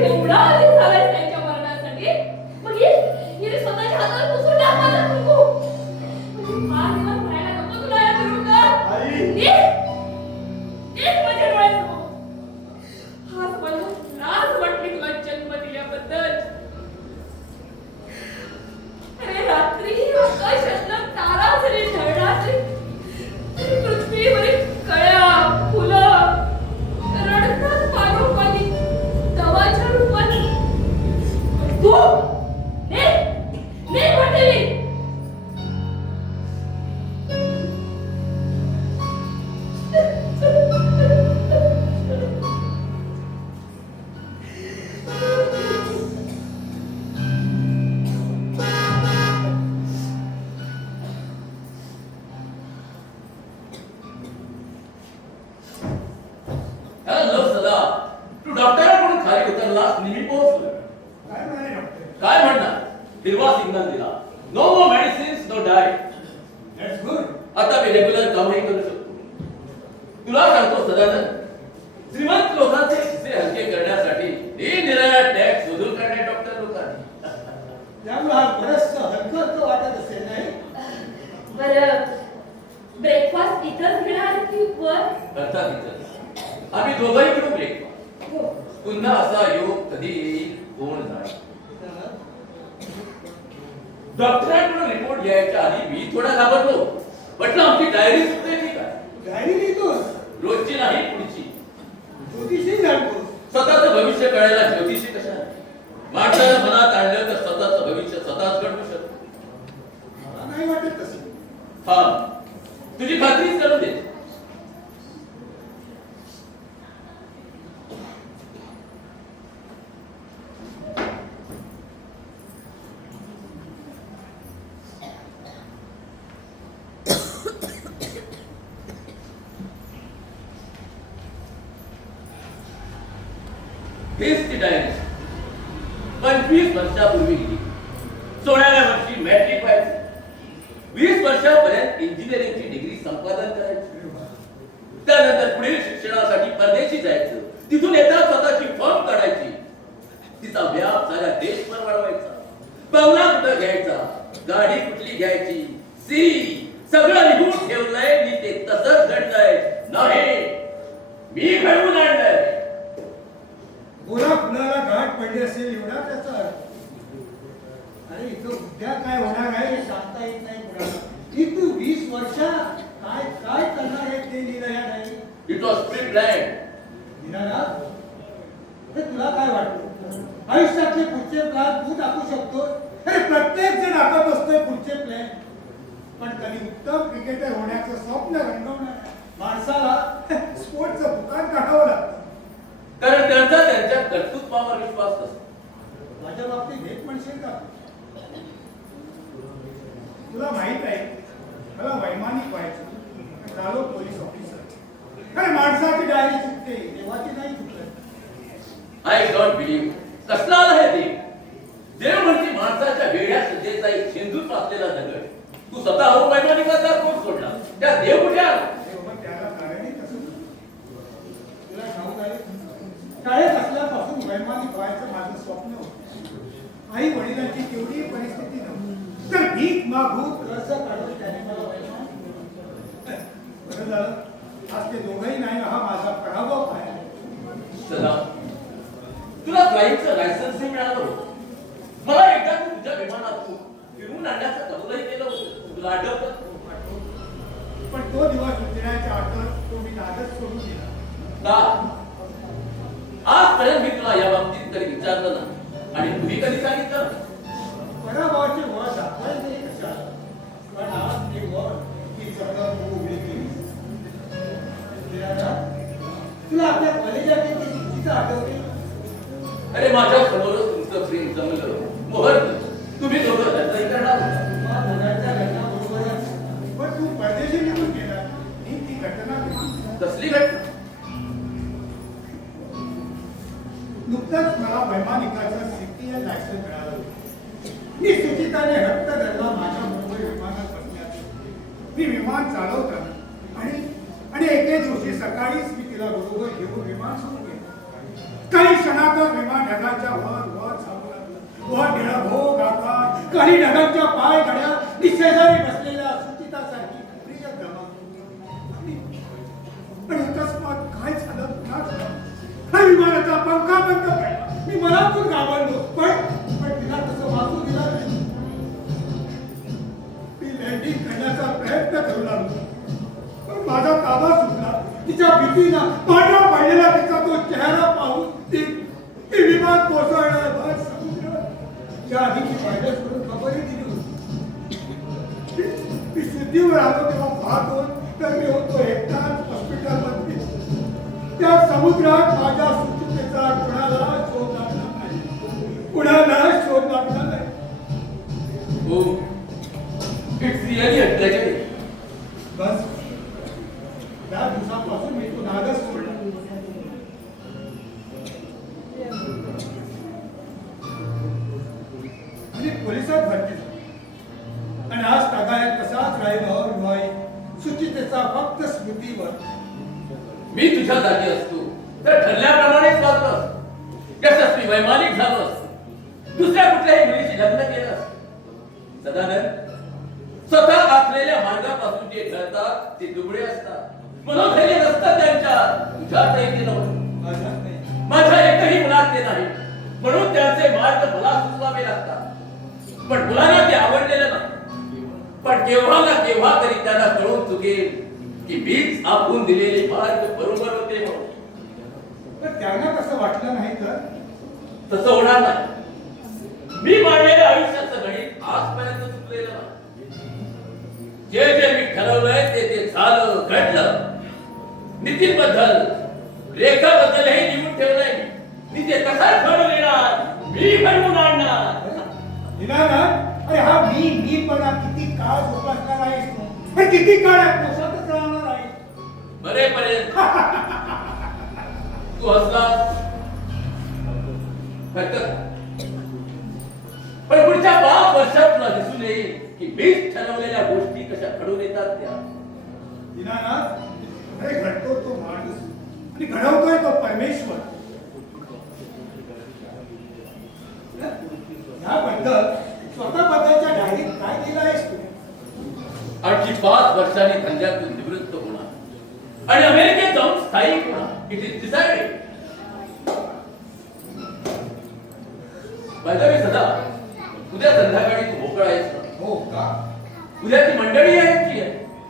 असली मी पोहोचलो. काय म्हणाले डॉक्टर? काय म्हणणार, हिरवा सिग्नल दिला. No more medicines, no diet. That's good. आता मी रेग्युलर कामही करू शकतो. तुला सांगतो सदानंद, श्रीमंत लोकांचे खिसे हलके करण्यासाठी निरनिराळ्या टॅक्स शोधून काढणे डॉक्टर लोकांनी. त्यामुळे हा बरंचसं हलकं वाटत असेल नाही. बरं, ब्रेकफास्ट इथंच घेणार की वर? अर्थात इथं. आम्ही दोघंही करू ब्रेकफास्ट. हो. पुन्हा असा योग कधी येईल कोण जाणे. डॉक्टरांकडून रिपोर्ट घ्यायच्या आधी मी थोडा घाबरलो. म्हटलं आमची डायरी सुटते की काय. गाडी लिहितोस, रोजची नाही, पुढची. ज्योतिषी जाणतोस. स्वतःचं भविष्य कळायला ज्योतिषी कशा? माणसाला मनात आणलं तर स्वतःचं भविष्य स्वतःच घडवू शकतो. मला नाही वाटत तसं. हा, तुझी खात्रीच करून दे. हेच ती डायरी. 25 वर्षापूर्वी लिहिली. 16व्या वर्षी मॅट्रिक व्हायचं. 20 वर्षापर्यंत इंजिनिअरिंगची डिग्री संपादन करायची. त्यानंतर पुढील शिक्षणासाठी परदेशी जायचं. तिथून येता स्वतःची फॉर्म काढायची. तिचा व्याप साऱ्या देशभर वाढवायचा. बंगला कुठं घ्यायचा, गाडी कुठली घ्यायची, सगळं लिहून ठेवलंय. मी ते तसंच घडलंय. नाही, मी घडवून आणलंय. गोरा फुलाला गाठ पडली असेल एवढा त्याचा अर्थ. अरे इथं उद्या काय होणार आहे हे सांगता येत नाही कुणाला. की तू 20 वर्ष काय काय करणार आहे ते लिहिलं या नाही. It was pre plan. Dinanath, हे तुला काय वाटतं आयुष्यातले पुढचे प्लॅन तू टाकू शकतो? अरे प्रत्येक जण आखत असतोय पुढचे प्लॅन. पण कधी उत्तम क्रिकेटर होण्याचं स्वप्न रंगवणार माणसाला स्पोर्टचं दुकान काढावं लागतं. कारण त्यांचा त्यांच्या कर्तृत्वावर विश्वास असतो. माझ्या बाबतीत हेच म्हणशील का? तुला माहित आहे, मला वैमानिक व्हायचं. झालो पोलीस ऑफिसर. अरे माणसाची डायरी चुकते, देवाची नाही चुकत. I don't believe. कसला आला हे देव? देव म्हणजे माणसाच्या वेड्या श्रद्धेचा एक सिंधूत असलेला दगड. तू स्वतः वैमानिकाचा कोण सोडला? त्या देव कुठे आला? त्याला कारणही तसंच. तुला ठाऊक आहे, शाळेत असल्यापासून वैमानिक व्हायचं माझं स्वप्न होतं. आई वडिलांची तेवढी परिस्थिती नव्हती. तर भीक मागून कर्ज काढून त्याने मला वैमानिक केलं. बरं झालं, आज ते दोघंही नाही. हा माझा पराभव आहे. सदा, तुला फ्लाईटचं लायसन्स मिळालं होतं. मला एकदा तू तुझ्या विमानातून फिरून आणण्याचं कबूलही केलं होतं. तुला आठवतं? पण तो दिवस उतरण्याच्या आठवत तो मी नादच सोडून दिला. का? आजपर्यंत मी तुला या बाबतीत कधी विचारलं ना, आणि तुम्ही कधी सांगितलं? पराभवाची वळ दाखवायची कशाला? पण आज ते वळ ही सगळं तू उघडी केलीस. तुला आपल्या कॉलेजात चुकीचं आठवते? अरे माझ्या समोरच तुमचं प्रेम जमलं, मोहरलं. तुम्ही दोघं लग्नही करणार होता. तुम्हा दोघांच्या लग्नाबरोबरच पण तू परदेशी निघून गेला. ही ती घटना नाही. कसली घटना? नुकताच मला वैमानिकाचं CPL लायसन्स मिळालं. मी सुचिताने हट्ट धरला माझ्या बरोबर विमानात बसण्याचं. मी विमान चालवताना आणि एके दिवशी सकाळीच मी तिला बरोबर घेऊन विमान सुरू केलं. काही क्षणातच विमान ढगाच्या वर वर चालू लागलं. वर निळा भोग आकाश, काही ढगांच्या पाय घड्या शेजारी बसलेल्या सुचितासारखी प्रिय गमावली. पण अकस्मात काय झालं कुणाच ठाऊक. हा विमानाचा पंखा बंद पडला. मी मनातून घाबरलो. पण तिला तसं वाचू दिला नाही. मी लँडिंग करण्याचा प्रयत्न करू लागलो. पण माझा ताबा सुटला. तिच्या भीतीनं पांढरा पडलेला तिचा तो चेहरा पाहून ती विमान कोसळण्यावर समुद्र. त्या आधीची पायलट करून खबरही दिली होती. मी शुद्धीवर आलो तेव्हा पाहतो तर मी होतो एकटाच हॉस्पिटलमध्ये. त्या समुद्रात माझ्या सुचितेचा कुणाला शोध लागला नाही. कुणाला शोध लागला नाही. हो, इट्स रिअली अ ट्रॅजेडी. बस त्या दिवसापासून मी तो नादच सोडला. अपेक्षेचा फक्त स्मृतीवर. मी तुझ्या जागी असतो तर ठरल्याप्रमाणेच वागलोस, यशस्वी वैमानिक झालोस, दुसऱ्या कुठल्याही मुलीशी लग्न केलंस. सदानंद, स्वतः आखलेल्या मार्गापासून जे ठरतात ते दुबळे असतात. मनोधैर्य नसतं त्यांच्यात. तुझ्यात ते नव्हतं. माझ्या एकही मुलात ते नाही, म्हणून त्यांचे मार्ग मला सुचवावे लागतात. पण मुलांना ते आवडलेलं नाही. पण केव्हा ना केव्हा तरी त्यांना कळून चुकेल की मीच आखून दिलेले मार्ग बरोबर होते म्हणून. तर त्यांना तसं वाटलं नाही तर? तसं होणार नाही. मी मांडलेलं आयुष्याचं गणित आजपर्यंत चुकलेलं नाही. जे जे मी ठरवलंय ते ते झालं, घडलं. नितीन बद्दल, रेखा बद्दलही लिहून ठेवलंय मी. ते कसं घडून येणार, मी घडवून आणणार. दीनानाथ, अरे हा मीपणा किती काळ जोपासणार आहेस तू? हे किती काळ पोशातच राहणार आहे? बरेपर्यंत तू हसलास, पण पुढच्या 5 वर्षात तुला दिसून येईल की मीच ठरवलेल्या गोष्टी कशा घडून येतात त्या. दीनानाथ, अरे घडतो तो माणूस आणि घडवतोय तो परमेश्वर. याबद्दल स्वतःबद्दलच्या डायरीत काय केलं आहेस तू? आणखी 5 वर्षांनी धंद्यातून निवृत्त होणार आणि अमेरिकेत जाऊन स्थायिक होणार. It is decided. By the way सदा, उद्या संध्याकाळी तू मोकळा आहेस का? हो का? उद्या ती मंडळी आहे की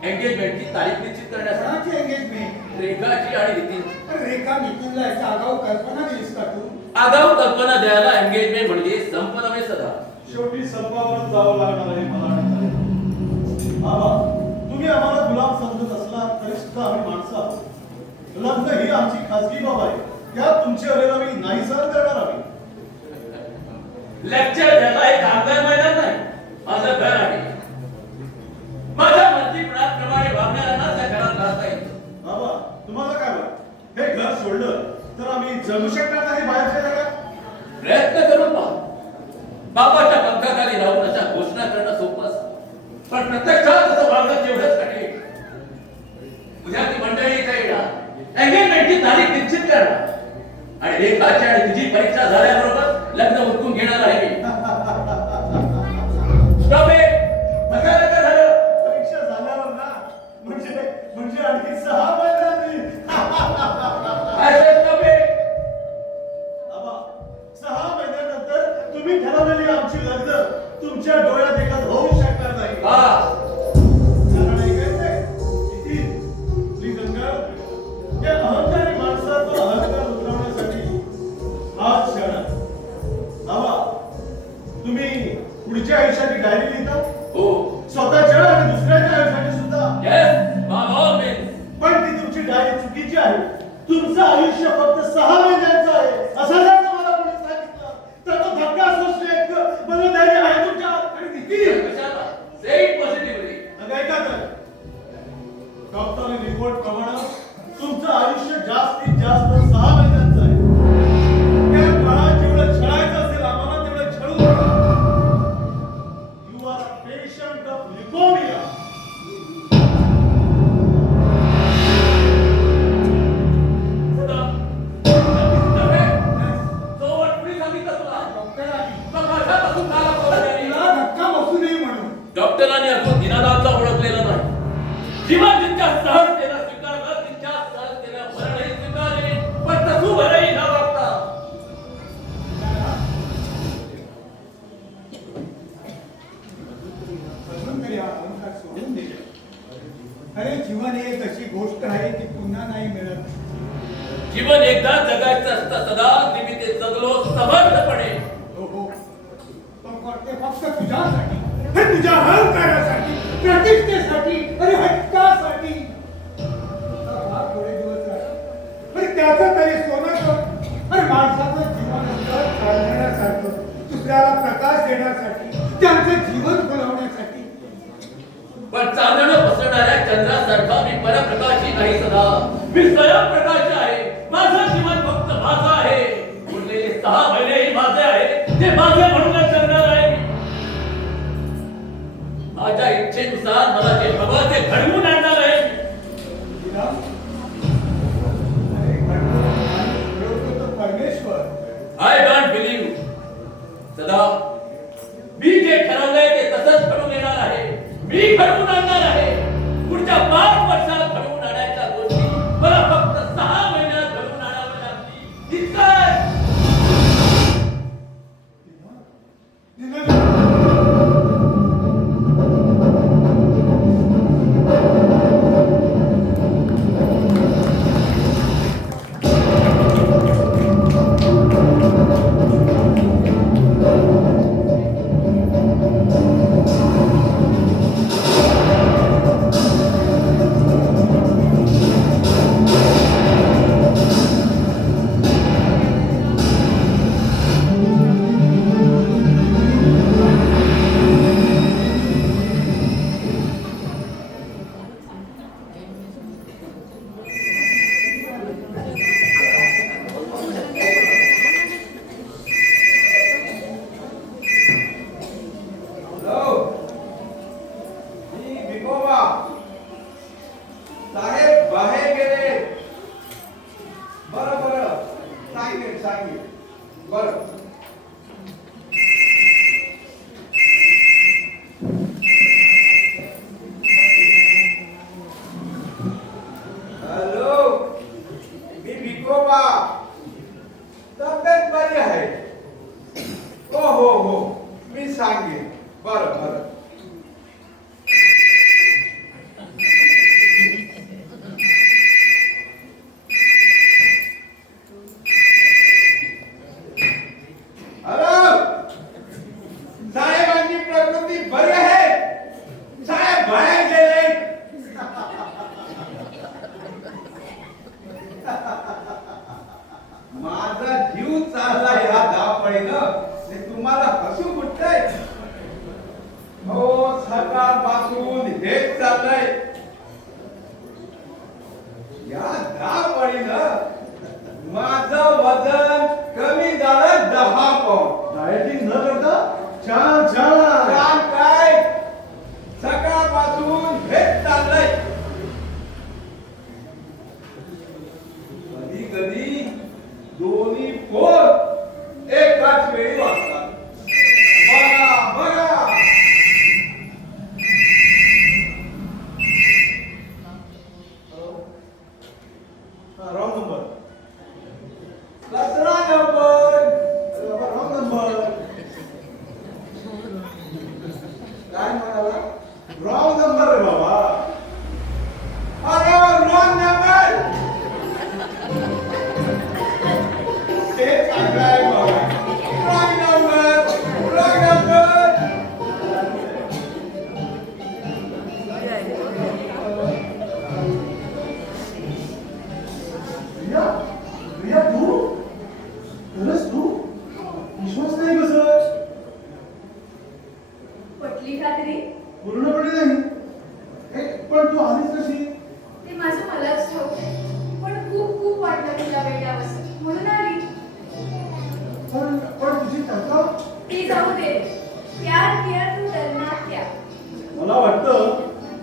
एंगेजमेंटची तारीख निश्चित करण्यासाठी. कोणाची एंगेजमेंट? रेखाची आणि नितीनची. रेखा नितीनला याचा आगाऊ कल्पना दिलीस का तू? आगाऊ कल्पना द्यायला एंगेजमेंट म्हणजे संपनवे सदा. शेवटी संपावरच जावं लागणार आहे मला वाटतं. बाबा, तुम्ही आम्हाला गुलाम समजत असला तरी सुद्धा आम्ही माणसं आहोत. लग्न ही आमची खासगी बाब आहे. त्यात तुमची अरेरावी नाही सहन करणार आम्ही. लेक्चर द्यायला एक कामगार मैदान नाही, माझं घर आहे. माझ्या मर्जीप्रमाणे वागणाऱ्यांनाच या घरात राहता येतं. बाबा, तुम्हाला काय वाटतं? हे घर सोडलं तर आम्ही जगू शकणार नाही बाहेरच्या जगात? प्रयत्न करून पहा. बाबाच्या पंखाखाली राहून अशा घोषणा करणं सोपं असतं, पण प्रत्यक्षात तसं वागणं तेवढंच कठीण. उद्या ती मंडळी इथे येणार, एंगेजमेंटची तारीख निश्चित करणार आणि रेखाची आणि तुझी परीक्षा झाल्याबरोबर लग्न उरकून घेणार आहे मी. Stop it! बघायला काय झालं? परीक्षा झाल्यावर ना, म्हणजे आणखी 6 महिन्यांनी. I said stop it! बाबा, 6 महिन्यानंतर तुम्ही ठरवलेली आमची लग्न तुमच्या डोळ्यात एखाद होऊ शकणार नाही. हा. कारण ऐकायचंय? किती? श्री गंगा, या अहंकारी माणसाचा अहंकार उतरवण्यासाठी हाच क्षण आहे. बाबा, तुम्ही पुढच्या आयुष्याची डायरी लिहिता? हो. स्वतःच्या आणि दुसऱ्याच्या आयुष्याची सुद्धा? Yes, by all means. पण ती तुमची डायरी चुकीची आहे. तुमचं आयुष्य फक्त 6 महिन्यांचं आहे असं जर तुम्हाला कोणी सांगितलं तर तो धक्का सोसणे इतकं मनोधैर्य आहे तुमच्या आणि किती? कशाला? Say it positively. मग ऐका तर, डॉक्टरने रिपोर्ट प्रमाणे तुमचं आयुष्य जास्तीत जास्त 6 महिन्यांचं आहे. त्या काळात जेवढं छळायचं असेल आम्हाला तेवढं छळू नका. You are a patient of lipaemia. डॉक्टरांनी अजून दीनानाथला ओळखलेलं नाही. जीवन जितक्या सहजतेनं स्वीकारलं तितक्या सहजतेनं मरणही स्वीकारले, पण तसू भरही न वागता. अजून तरी हा अहंकार सोडून दे. अरे जीवन एक अशी गोष्ट आहे ती पुन्हा नाही मिळत. जीवन एकदा जगायचं असतं सदा, मी ते जगलो समर्थपणे. हो, पण ते फक्त तुझ्यासाठी, हे तुझ्या अहंकारासाठी, प्रतिष्ठेसाठी, अरे हक्कासाठी. थोडे दिवस राहिले, अरे त्याचं तरी सोनं कर. अरे माणसाचं जीवन असतं चालण्यासारखं, दुसऱ्याला प्रकाश देण्यासाठी, त्यांचं जीवन फुलवण्यासाठी. पण चांदणं पसरणाऱ्या चंद्रासारखा मी परप्रकाशी नाही सदा, मी स्वयंप्रकाश आहे. माझं जीवन फक्त माझं आहे. उरलेले 6 महिनेही माझे आहे, ते माझे म्हणूनच जगणार आहे. माझ्या इच्छेनुसार मला जे हवं ते घडवून आणणार आहे. हॅलो, मी विकोबा. तब्येत बरी आहे. हो हो हो, मी सांगेन. बरं बरं. हॅलो, साहेबांची प्रकृती बरी आहे. साहेब बाहेर गेले. माझा जीव चालला ह्या धावपळीनं. ते तुम्हाला हसू कुठतंय? हो, सकाळपासून हेच चाललंय. या धावपळीनं माझं वजन कमी झालं 10 पौंड. डायटिंग न करता छान छान. काम काय? सकाळपासून हेच चाललंय. कधी कधी दोन्ही फोन एकाच वेळी वाजतात. बघा बघा. Wrong number. कचरा नंबर. Wrong number. काय म्हणाला? रॉंग नंबर रे बाबा. अरे रॉंग नंबर. ते चांगलं आहे बाबा. Wrong number. Wrong number. Riya, Riya तू? खरंच तू? विश्वास नाही बसत. पटली खात्री? पूर्णपणे नाही. पण तू आलीस कशी? ते माझं मलाच ठाऊक आहे. पण खूप खूप वाटलं तुला भेटावंसं म्हणून आली. पण तुझी काका? ती जाऊ दे. प्यार किया तू डरना क्या. मला वाटतं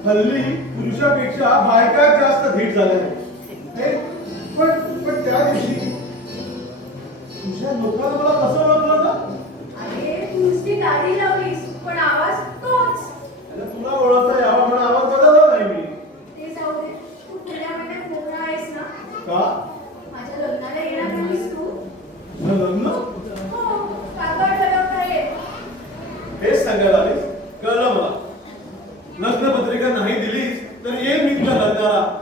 हल्ली पुरुषापेक्षा बायका जास्त धीट झाल्या आहेत. पण त्या दिवशी तुझ्या लोकांना मला कसं ओळखलं ना? अरे तू नुसती दाढी लावलीस पण आवाज तोच. अरे तुला ओळखता यावा म्हणून आवाज बदलला नाही मी. ते जाऊ दे. तू पुढल्या महिन्यात मोकळा आहेस ना? का? माझ्या लग्नाला येणार नाहीस तू? तुझं लग्न? हो, काका ठरवतायत. हेच सांगायला आलीस? कळलं मला. लग्न पत्रिका नाही दिलीस तर ये मी तुझ्या लग्नाला.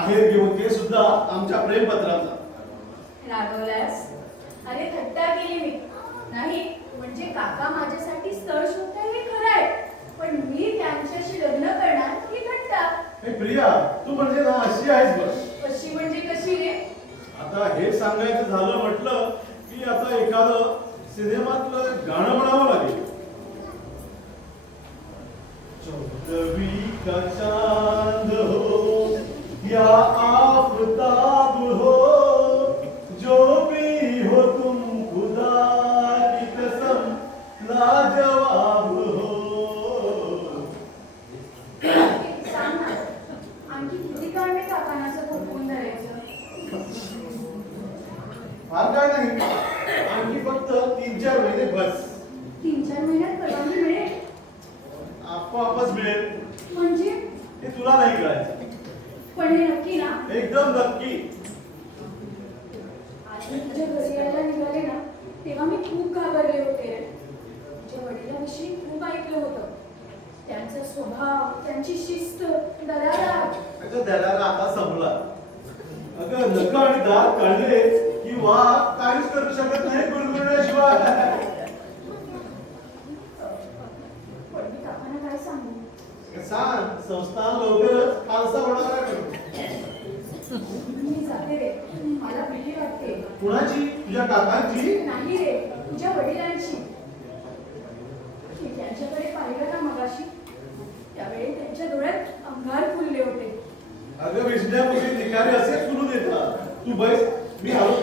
आहेर घेऊन ते सुद्धा आमच्या प्रेमपत्राचा. रागवलास? अरे थट्टा केली मी. नाही म्हणजे काका माझ्यासाठी स्थळ शोधताय हे खरं आहे. पण मी त्यांच्याशी लग्न करणार ही थट्टा. हे प्रिया, तू म्हणजे ना अशी आहेस बस. कशी म्हणजे कशी रे? आता हे सांगायचं झालं म्हटलं की आता एखादं सिनेमातलं गाणं म्हणावं लागेल. चौदवी का चांद हो या आफताब हो, जो भी हो तुम खुदा की कसम लाजवाब हो. सांग ना, आणखी किती काळ मी काकांना असं थोपवून धरायचं? फार काय नाही, आणखी फक्त 3-4 महिने बस. 3-4 महिन्यात परवानगी मिळेल? आपोआपच मिळेल. म्हणजे? हे तुला नाही कळायचं. पण हे नक्की ना? एकदम नक्की. आज मी तुझ्या घरी यायला निघाले ना तेव्हा मी खूप घाबरले होते रे. तुझ्या वडिलांविषयी खूप ऐकलं होतं. त्यांचा स्वभाव, त्यांची शिस्त, दरारा. अगं दरारा आता संपला. अगं नख आणि दात काढले की वाघ काहीच करू शकत नाही गुरगुरण्याशिवाय. पण मी काकांना काय सांगू? सांग, संस्थान लवकरच खालसा होणार आहे. मी जाते रे. मला भीती वाटते. कुणाची? तुझ्या काकांची? नाही रे, तुझ्या वडिलांची. मी त्यांच्याकडे पाहिलं ना मगाशी, त्यावेळी त्यांच्या डोळ्यात अंगार फुलले होते. अगं विसण्यापूर्वी निकारे असेच सुरू देतात. तू बस, मी आलो.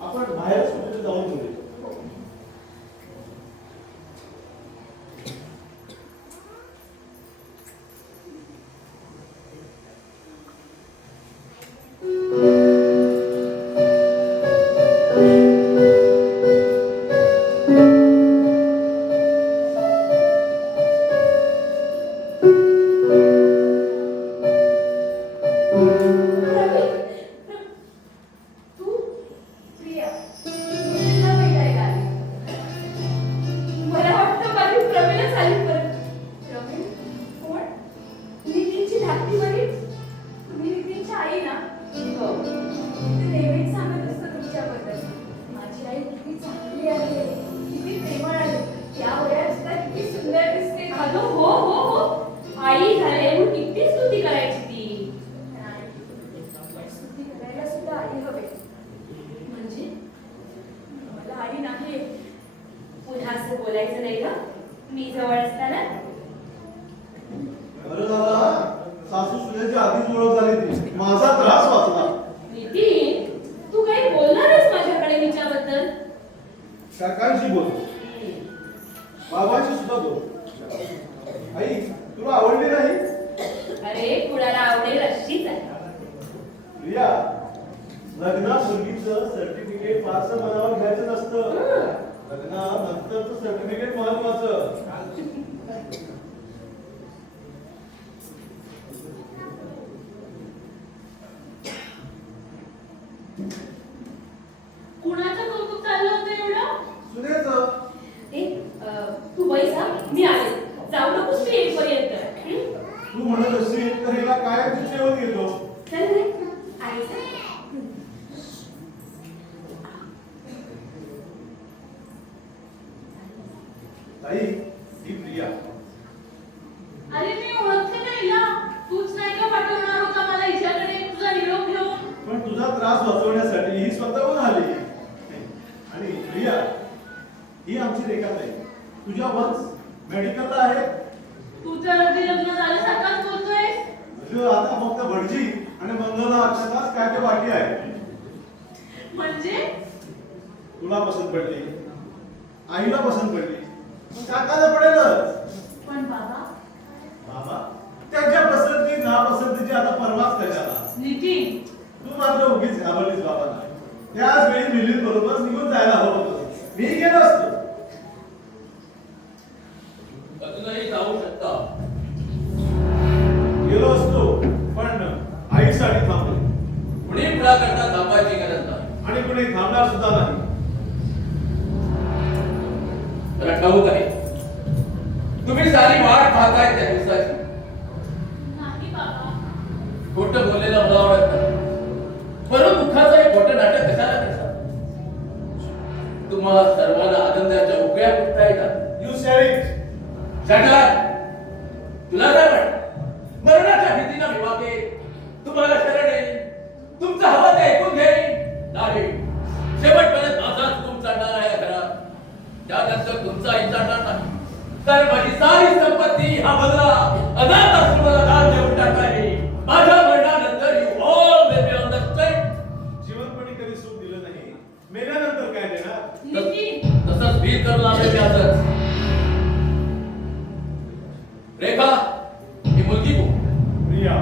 आपण बाहेर कुठे जाऊन बोलू. बोलायचं नाही ना मी जवळ असताना. बरं झालं सासू सुनेची आधीच ओळख झाली ती माझा त्रास वाचला. नितीन तू काही बोलणारच माझ्याकडे हिच्याबद्दल. काकांशी बोल, बाबांशी सुद्धा बोल. आई तुला आवडली नाही? अरे कुणाला आवडेल अशीच आहे. प्रिया, लग्नापूर्वीचं सर्टिफिकेट फारसं मनावर घ्यायचं नसतं. लग्नानंतरचं सर्टिफिकेट महत्वाचं. कुणाचं कौतुक चाललं होतं एवढं? सुनेचं. ए, तू बैस हा, मी आले. जाऊ नकोस मी येईपर्यंत. तू म्हणत असेल तर हिला काय ठेवून घेतो. चल रे, आले चल. ताई ही प्रिया. अरे मी ओळखते ना हिला. तूच नाही का पाठवणार होता मला हिच्याकडे तुझा निरोप घेऊन? पण तुझा त्रास वाचवण्यासाठी ही स्वतःहून आली. आणि प्रिया ही आमची रेखा ताई. तुझ्या वंश मेडिकलला आहे. तू तर अगदी लग्न झाल्यासारखाच बोलतोयस. तुझं आता फक्त भटजी आणि मंगला अक्षताच काय ते बाकी आहे. म्हणजे तुला पसंत पडली, आईला पसंत पडली, मग काकाला पडेलच. पण बाबा बाबा त्यांच्या पसंती नापसंतीची आता परवाच कशाला. नितीन तू मात्र उगीच घाबरलीस बाबांना. त्याच वेळी मिलिंद बरोबर निघून जायला हवं होतं. मी गेलो असतो. अजूनही जाऊ शकता. गेलो असतो पण आईसाठी थांबलो. कुणी मुलाकरता थांबायची गरज नाही. आणि कुणी थांबणार सुद्धा नाही. जरा ठाऊक आहे तुम्ही सारी वाट पाहताय त्या दिवसाची. नाही बाबा. खोटं बोललेलं मला आवडत नाही. परंतु दुःखाचं एक खोटं नाटक कशाला करता? तुम्हाला सर्वांना आनंदाच्या उकळ्या फुटता येतात. You sed it. शटला तुला काय वाटतं? मरणाच्या भीतीनं मी वागे तुम्हाला शरण येईल, तुमचं हवं ते ऐकून घेईन. नाही, शेवटपर्यंत माझाच हुकूम चालणार आहे या घरात. त्यानंतर तुमचा चालणार नाही. तर माझी सारी संपत्ती हा बदला अनाथ आश्रमाला दान देऊन टाकावी. माझ्या मरणानंतर you all will be on the street. जीवनपणी कधी सुख दिलं नाही, मेल्यानंतर काय देणार. नितीन तसंच भीत करून आलोय मी आजच. रेखा ही मुलगी कोण? प्रिया.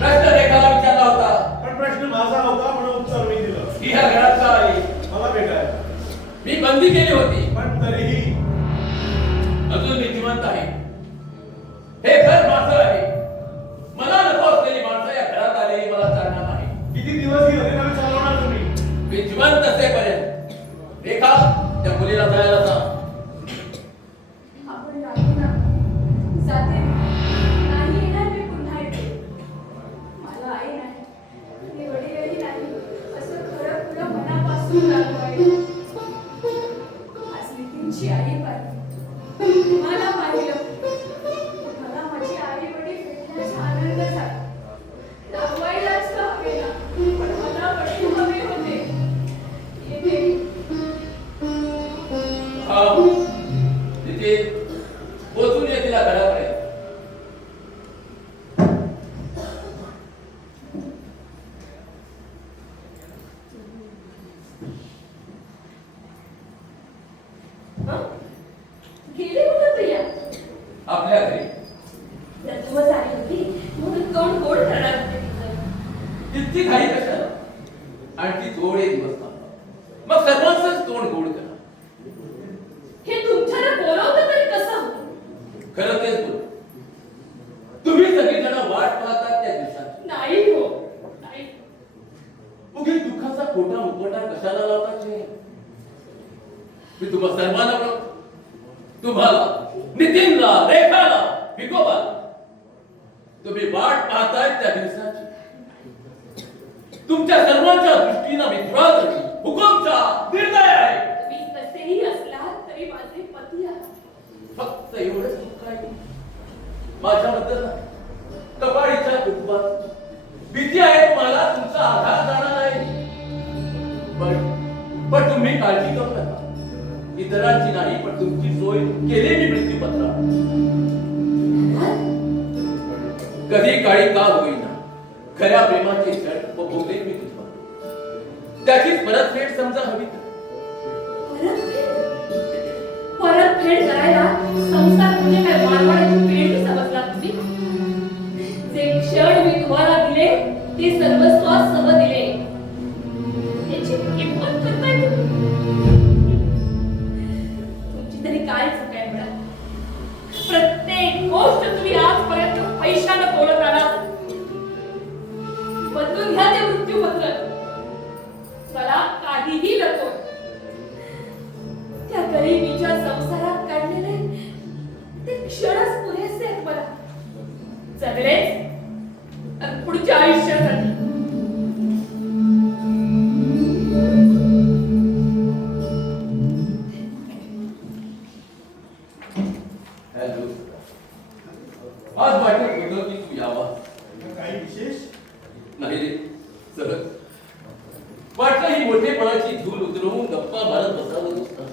प्रश्न रेखाला विचारला होता. पण प्रश्न माझा होता म्हणून उत्तर मी दिलं. ही ह्या घरात का आली? मला भेटायला. मी बंदी केली होती. पण तरीही अजून मी जिवंत आहे. हे घर माझं आहे. मला नको असलेली माणसं या घरात आलेली मला चालणार नाही. किती दिवस ही अधिकारी चालवणार तुम्ही? मी जिवंत असेपर्यंत. रेखा त्या मुलीला जायला सांग. आपण राहू ना. जाते मी. नाही येणार मी पुन्हा इथे. मला आई नाही, मी वडीलही नाही, असं खरं खुलं मनापासून लागू आहे. आज नितीनची आई पाहिली, मला पाहिलं. मला माझी आई वडील भेटण्याचा आनंद झाला. दाखवायलाच का हवे ना, पण मला वडील हवे होते. येते. हा तिथे पोचून ये तिला घरापर्यंत. हं? गेली कुठं प्रिया? आपल्या घरी प्रथमच आली होती म्हणून तोंड गोड करणार होते तिचं. इतकी घाई कशाला? आणि ती थोडे दिवस थांबा. मग सर्वांचंच तोंड गोड करा. हे तुमच्याला बोलवतं तरी कसं होतं? खरं तेच बोल. तुम्ही सगळीजण वाट पाहतात त्या दिवसाची. नाही हो, नाही. उगीच दुःखाचा खोटा मुखवटा कशाला लावताचे? मी तुम्हा सर्वांना ओळखतो. तुम्हाला, नितीनला, रेखाला, विकोबाला. तुम्ही वाट पाहताय त्या दिवसाची. तुमच्या सर्वांच्या दृष्टीनं मी धुरातडी हुकुमचा निर्णय आहे. तुम्ही कसेही असलात तरी माझे पती आहात. फक्त एवढंच दुःख आहे माझ्याबद्दल नाही. कपाळीच्या कुटुंबात भीती आहे तुम्हाला तुमचा आधार जाणार नाही. पण तुम्ही काळजी करू नका. इतरांची नाही पण तुमची सोय केली मी मृत्यूपत्रात. कधी काळी का होईना खऱ्या प्रेमाचे क्षण व भोगले मी तुझ्या त्याचीच परतफेड समजा हवी तर. परतफेड करायला संसार म्हणजे काय मारवाड्याची पेढी समजला तुम्ही? जे क्षण मी तुम्हाला दिले ते सर्वस्वासह दिले, याची किंमत करताय तुमची तरी काय चूक आहे म्हणा? प्रत्येक गोष्ट तुम्ही आजपर्यंत पैशानं बोलत आलात. बदलून घ्या ते मृत्यूपत्र. मला काहीही नको. त्या गरिबीच्या संसारात काढलेले ते क्षणच पुरेसे आहेत मला. जगलेच आणि पुढच्या आयुष्यासाठी. हॅलो, आज वाटत होतं की तू यावा. काही विशेष नाही रे, सहज वाटलं ही मोठेपणाची धूल उतरवून गप्पा मारत बसावं नुसतं.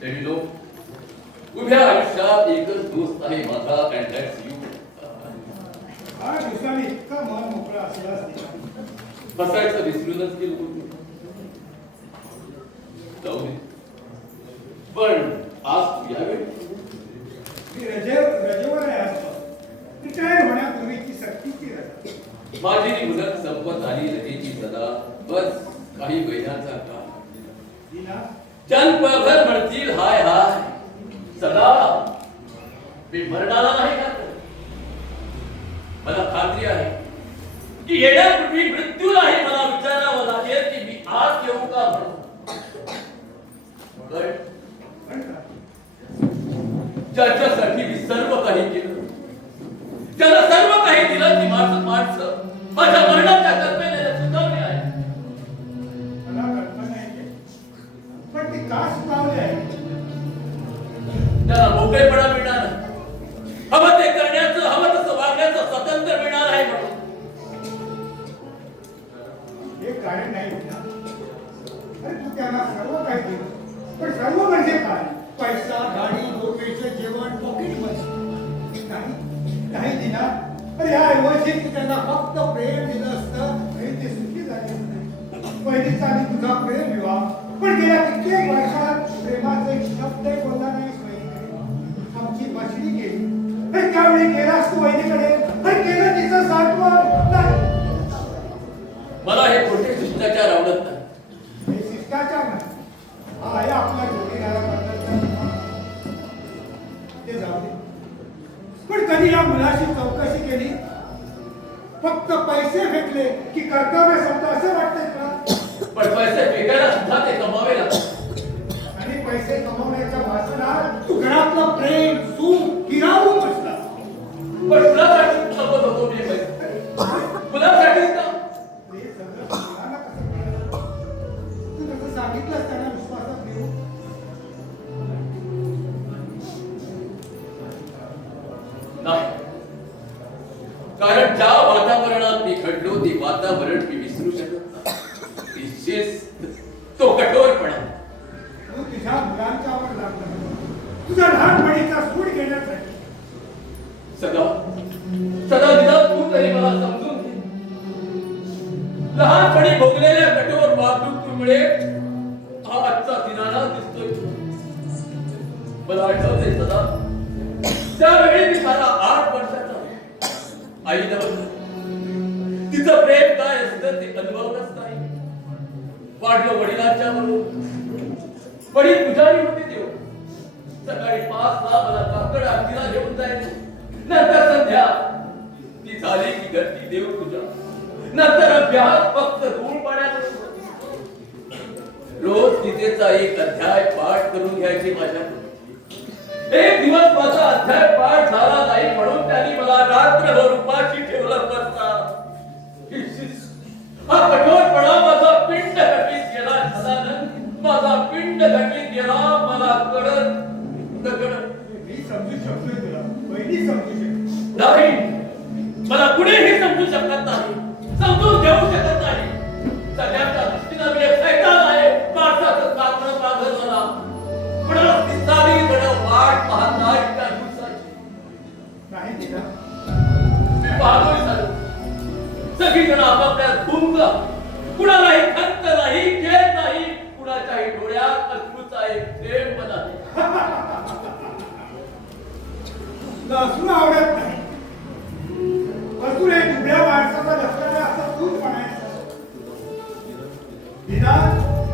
तरी लोक उभ्या आयुष्यात एकच दोस्त आहे माझा, and that's you. 8 दिवसांनी इतका मन मोकळा असला असता. बसायचं विसरूनच गेलो होतो. जाऊ दे. पण आज तू यावेळी मी रजेवर आहे आज. रिटायर होण्यापूर्वीची सक्तीची रजा. माझी मुदत संपत आली रजेची सदा. बस काही महिन्यांचा काळ. दिना जन्मभर म्हणतील हाय हाय सदा. मी मरणारा नाही का? मला खात्री आहे की येण्यापूर्वी मृत्यूलाही मला विचारावं लागेल की मी आज येऊ का म्हणून. पण का? ज्याच्यासाठी मी सर्व काही केलं, ज्याला सर्व काही दिलं, ती माणसं माझ्या मरणाच्या कल्पनेला सुचवली आहे. मला कल्पना आहे, पण ती का सुचवली आहे? त्याला मोकळेपणा मिळणार आहे. हवं ते करण्याचं, हवं तसं वागण्याचं स्वातंत्र्य मिळणार आहे म्हणून. हे कारण नाही ना. अरे तू त्यांना सर्व काही दिलं, पण सर्व म्हणजे काय? पैसा, गाडी, लोकेशन, जेवण, पॉकेट मनी नाही दिना. अरे ह्या ऐवजी तू त्यांना फक्त प्रेम दिलं असतं तरी ते सुखी झाले असते. पहिलीच आधी तुझा प्रेम विवाह, पण गेल्या कित्येक वर्षात प्रेमाचे शब्द बोलला नाही. आमची मछली केली, अरे त्यावेळी गेलास तू वहिनीकडे, अरे केलं तिचं साठवण नाही. मला हे खोटे शिष्टाचार आवडत नाही. हे शिष्टाचार नाही, हा आहे आपला जोडीदाराबद्दलचा विमान. ते जाऊ दे. पण कधी या मुलाशी चौकशी केली? फक्त पैसे फेकले की कर्तव्य समजा असं वाटतंय तुला? पण पैसे फेकायला सुद्धा ते कमावे लागतात. आणि पैसे कमवण्याच्या वासनात तू घरातलं प्रेम सुख हिरावून बसला. पण कुणासाठी जपत होतो मी पैसे? कुणासाठीच ना. हे सगळं मुलांना कसं कळलं? तू कसं सांगितलंस त्यांना विश्वासात घेऊ? नाही, कारण ज्या वातावरणात मी घडलो ते वातावरण मी विसरू शकत नाही. ती शिस्त, तो कठोरपणा. तू तुझ्या मुलांच्यावर लागला, तुझ्या लहानपणीचा सूड घेण्यासाठी. सदा सदा निदान तू तरी मला समजून घे. लहानपणी भोगलेल्या कठोर वागणुकीमुळे हा आजचा दिनाना दिसतोय. मला आठवतंय सदा, त्यावेळी मी सारा 8 वर्षाचा. आई नव्हतं. तिचं प्रेम काय असतं ते अनुभवलंच नाही. वाढलो वडिलांच्या बरोबर. वडील पुजारी होते देव. सकाळी 5ला मला काकड आरतीला घेऊन जायचे. नंतर संध्या ती झाली की घरची देवपूजा. नंतर अभ्यास फक्त धूळ पाण्याबरोबर. रोज गीतेचा एक अध्याय पाठ करून घ्यायचे माझ्याकडून. एक दिवस माझा अध्याय पाठ झाला नाही म्हणून त्यांनी मला रात्रभर उपाशी ठेवलं बसता. हा कठोरपणा माझा पिंड घटीत गेला. सदानंद माझा पिंड घटीत गेला. मला कळत मी समजू शकतोय तुला, पहिली समजू शकतो. नाही, मला कुणीही समजू शकत नाही, समजून घेऊ शकत नाही. सगळ्यांच्या दृष्टीनं मी एक शैतान आहे. माणसाचं कापणं पांघर मला असून आवडत नाही. असून एक उभ्या माणसाचा लक्षात आहे असं तूच म्हणायचं.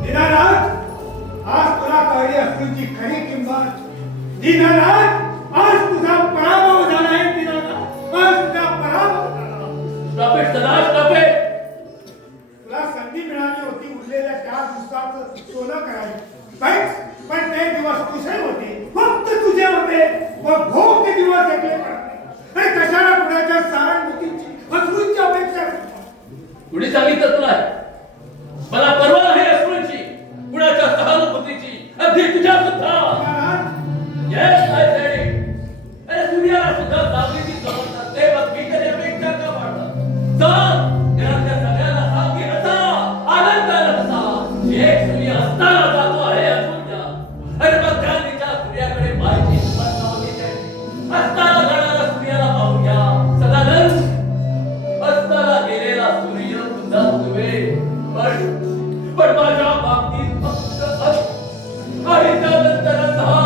दीनानाथ, आज तुला कळली असूनची खरी किंमत. दीनानाथ, आज तुझा पराभव झाला आहे. दीनानाथ, आज तुझा पराभव झाला. Stop it, Sada, stop it. तुला संधी मिळाली होती उरलेल्या 4 दिवसाचं सोनं करायचं. पण ते दिवस तुझे होते, फक्त तुझे होते. मग भोग ते दिवस ऐकले पडते आणि कशाला कुणाच्या सहानुभूतीची अश्रूंची अपेक्षा करतो. कुणी सांगितलं तुला? मला परवा नाही अश्रूंची, कुणाच्या सहानुभूतीची, अगदी तुझ्या सुद्धा. Yes, I said it. अरे सूर्याला सुद्धा सावलीची समज नसते, मग मी तरी अपेक्षा का वाढतात? सांग, घरातल्या सगळ्यांना सांग की हसा, आनंदाने हसा. एक सूर्य हसताना जातो आहे असूर्या. अरे मग गांधीच्या सूर्याकडे पाहायची हिंमत नव्हती त्याची. हसताना जाणारा सूर्याला पाहूया. सदानंद, हसताना गेलेला सूर्य सुद्धा नव्हे. पण माझ्या बाबतीत फक्त हस आणि त्यानंतर अंधार.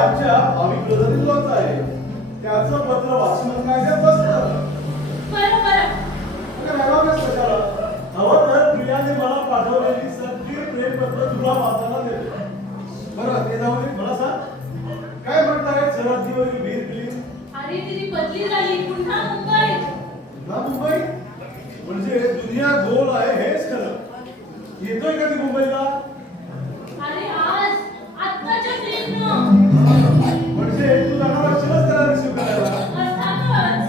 आमच्या भावी प्रजातींचं आहे. त्याचं पत्र वाचून काय बसतं. हवं तर प्रियाने मला पाठवलेली सगळी प्रेमपत्र तुला वाचायला देतो. बरं ते जाऊ दे, मला सांग काय म्हणताय सरहद्दीवरील वीर फिल्म? अरे तिची बदली झाली, पुन्हा मुंबई. पुन्हा मुंबई म्हणजे दुनिया गोल आहे हेच खरं. येतोय कधी मुंबईला? अरे आज आत्ताच्या ट्रेननं. म्हणजे तू जाणार असशीलच त्याला रिसीव्ह करायला. अर्थातच.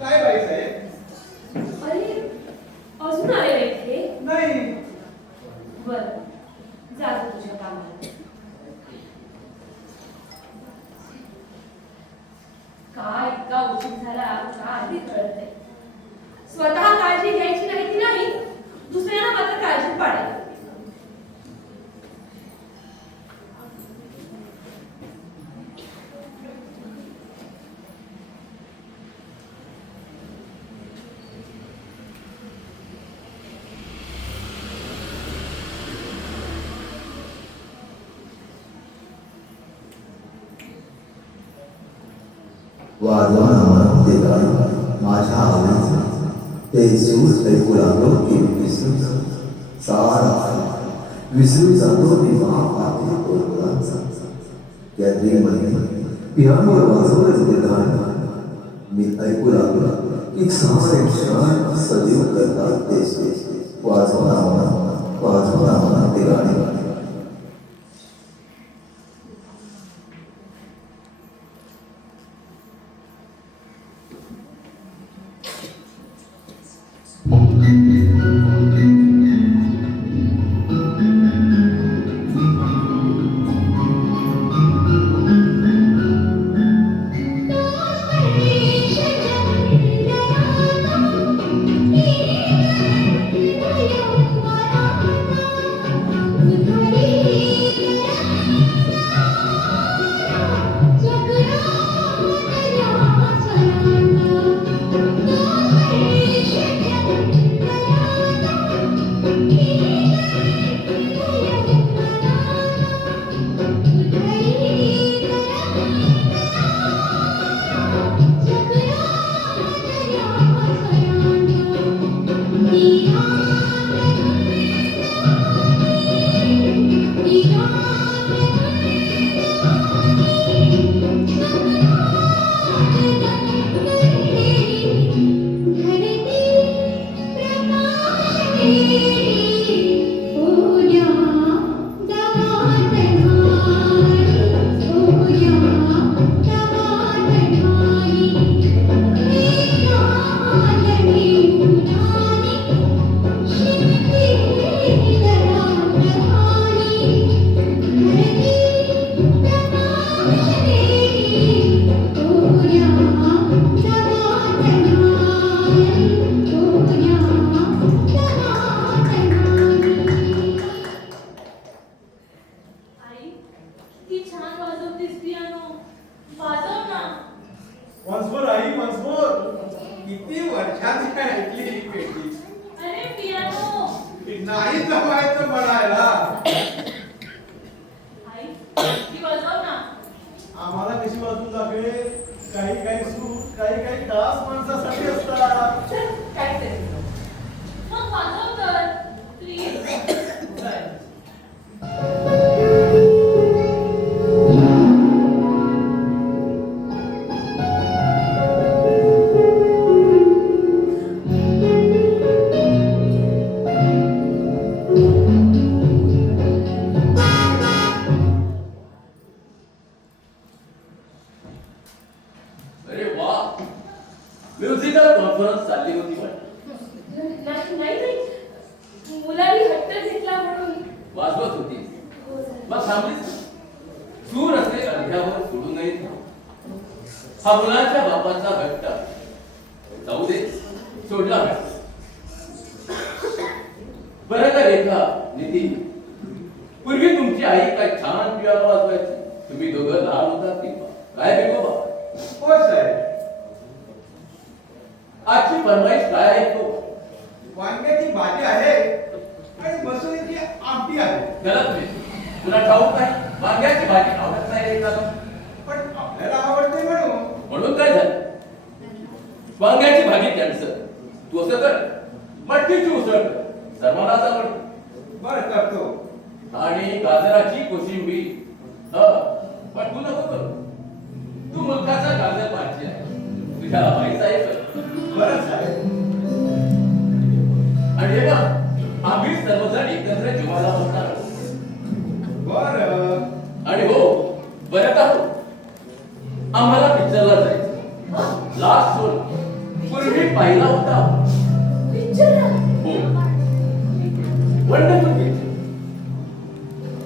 काय बाईसाहेब? अरे अजून आले नाहीत हे? नाही. बर जातो तुझ्या कामाला. काय इतका उशीर झाला का आधी कळत नाही. स्वतः काळजी घ्यायची नाही ती नाही, दुसऱ्यांना मात्र काळजी पाडायला. वाजवाना ते गाणी माझ्या आवडीचे ते सूर ऐकू लागलो की विसरून जातो सारा विसरून जातो मी महापात्री कोलकांचा त्या दिलमध्ये पियानोवर वाजवलं ते गाणं मी ऐकू लागलो की सारे क्षण सजीव करतात ते वाजवाना ते गाणी नाही जमायचं म्हणायला. आई ती वाजव ना. आम्हाला कशी वाजून लागेल? काही काही सूट काही खास माणसासाठी असतात. काय तरी मग वाजव तर प्लीज. अरे वा, म्युझिकल कॉन्फरन्स चालली होती वाटतं. नाही मुलांनी हट्ट घेतला म्हणून वाजवत होती. हो झालं. मग थांबलीच. सूर असे अर्ध्यावर सोडू नये. हा मुलाच्या बापाचा हट्ट. जाऊ दे, सोडला हट्ट. बरं का रेखा, नितीन, पूर्वी तुमची आई काय छान पियानो वाजवायची. तुम्ही दोघं लहान होता तेव्हा. काय बेगोबा? होय साहेब. आजची फरमाईश काय आहे तो? वांग्याची भाजी आहे आणि मसुरीची आमटी आहे. गलत नाही. तुला ठाऊक नाही, वांग्याची भाजी आवडत नाही रे का? पण आपल्याला आवडते म्हणून काय झालं? वांग्याची भाजी कॅन्सर. तू असं कर, मटकीची उसळ कर. सर्वांनाच आवडते. बरं करतो. आणि गाजराची कोशिंबीर. पण तू नको करू. तू मुलगाचा गाजर भाजी आहे. तुझ्या माहीत आहे का? बरं साहेब. आणि हे बघ, आम्ही सर्वजण एकत्र जेवायला बसणार आहोत. बरं. आणि हो, बरं का हो, आम्हाला पिक्चरला जायचं. लास्ट शो पाहिला होता. पिक्चर हो, wonderful picture.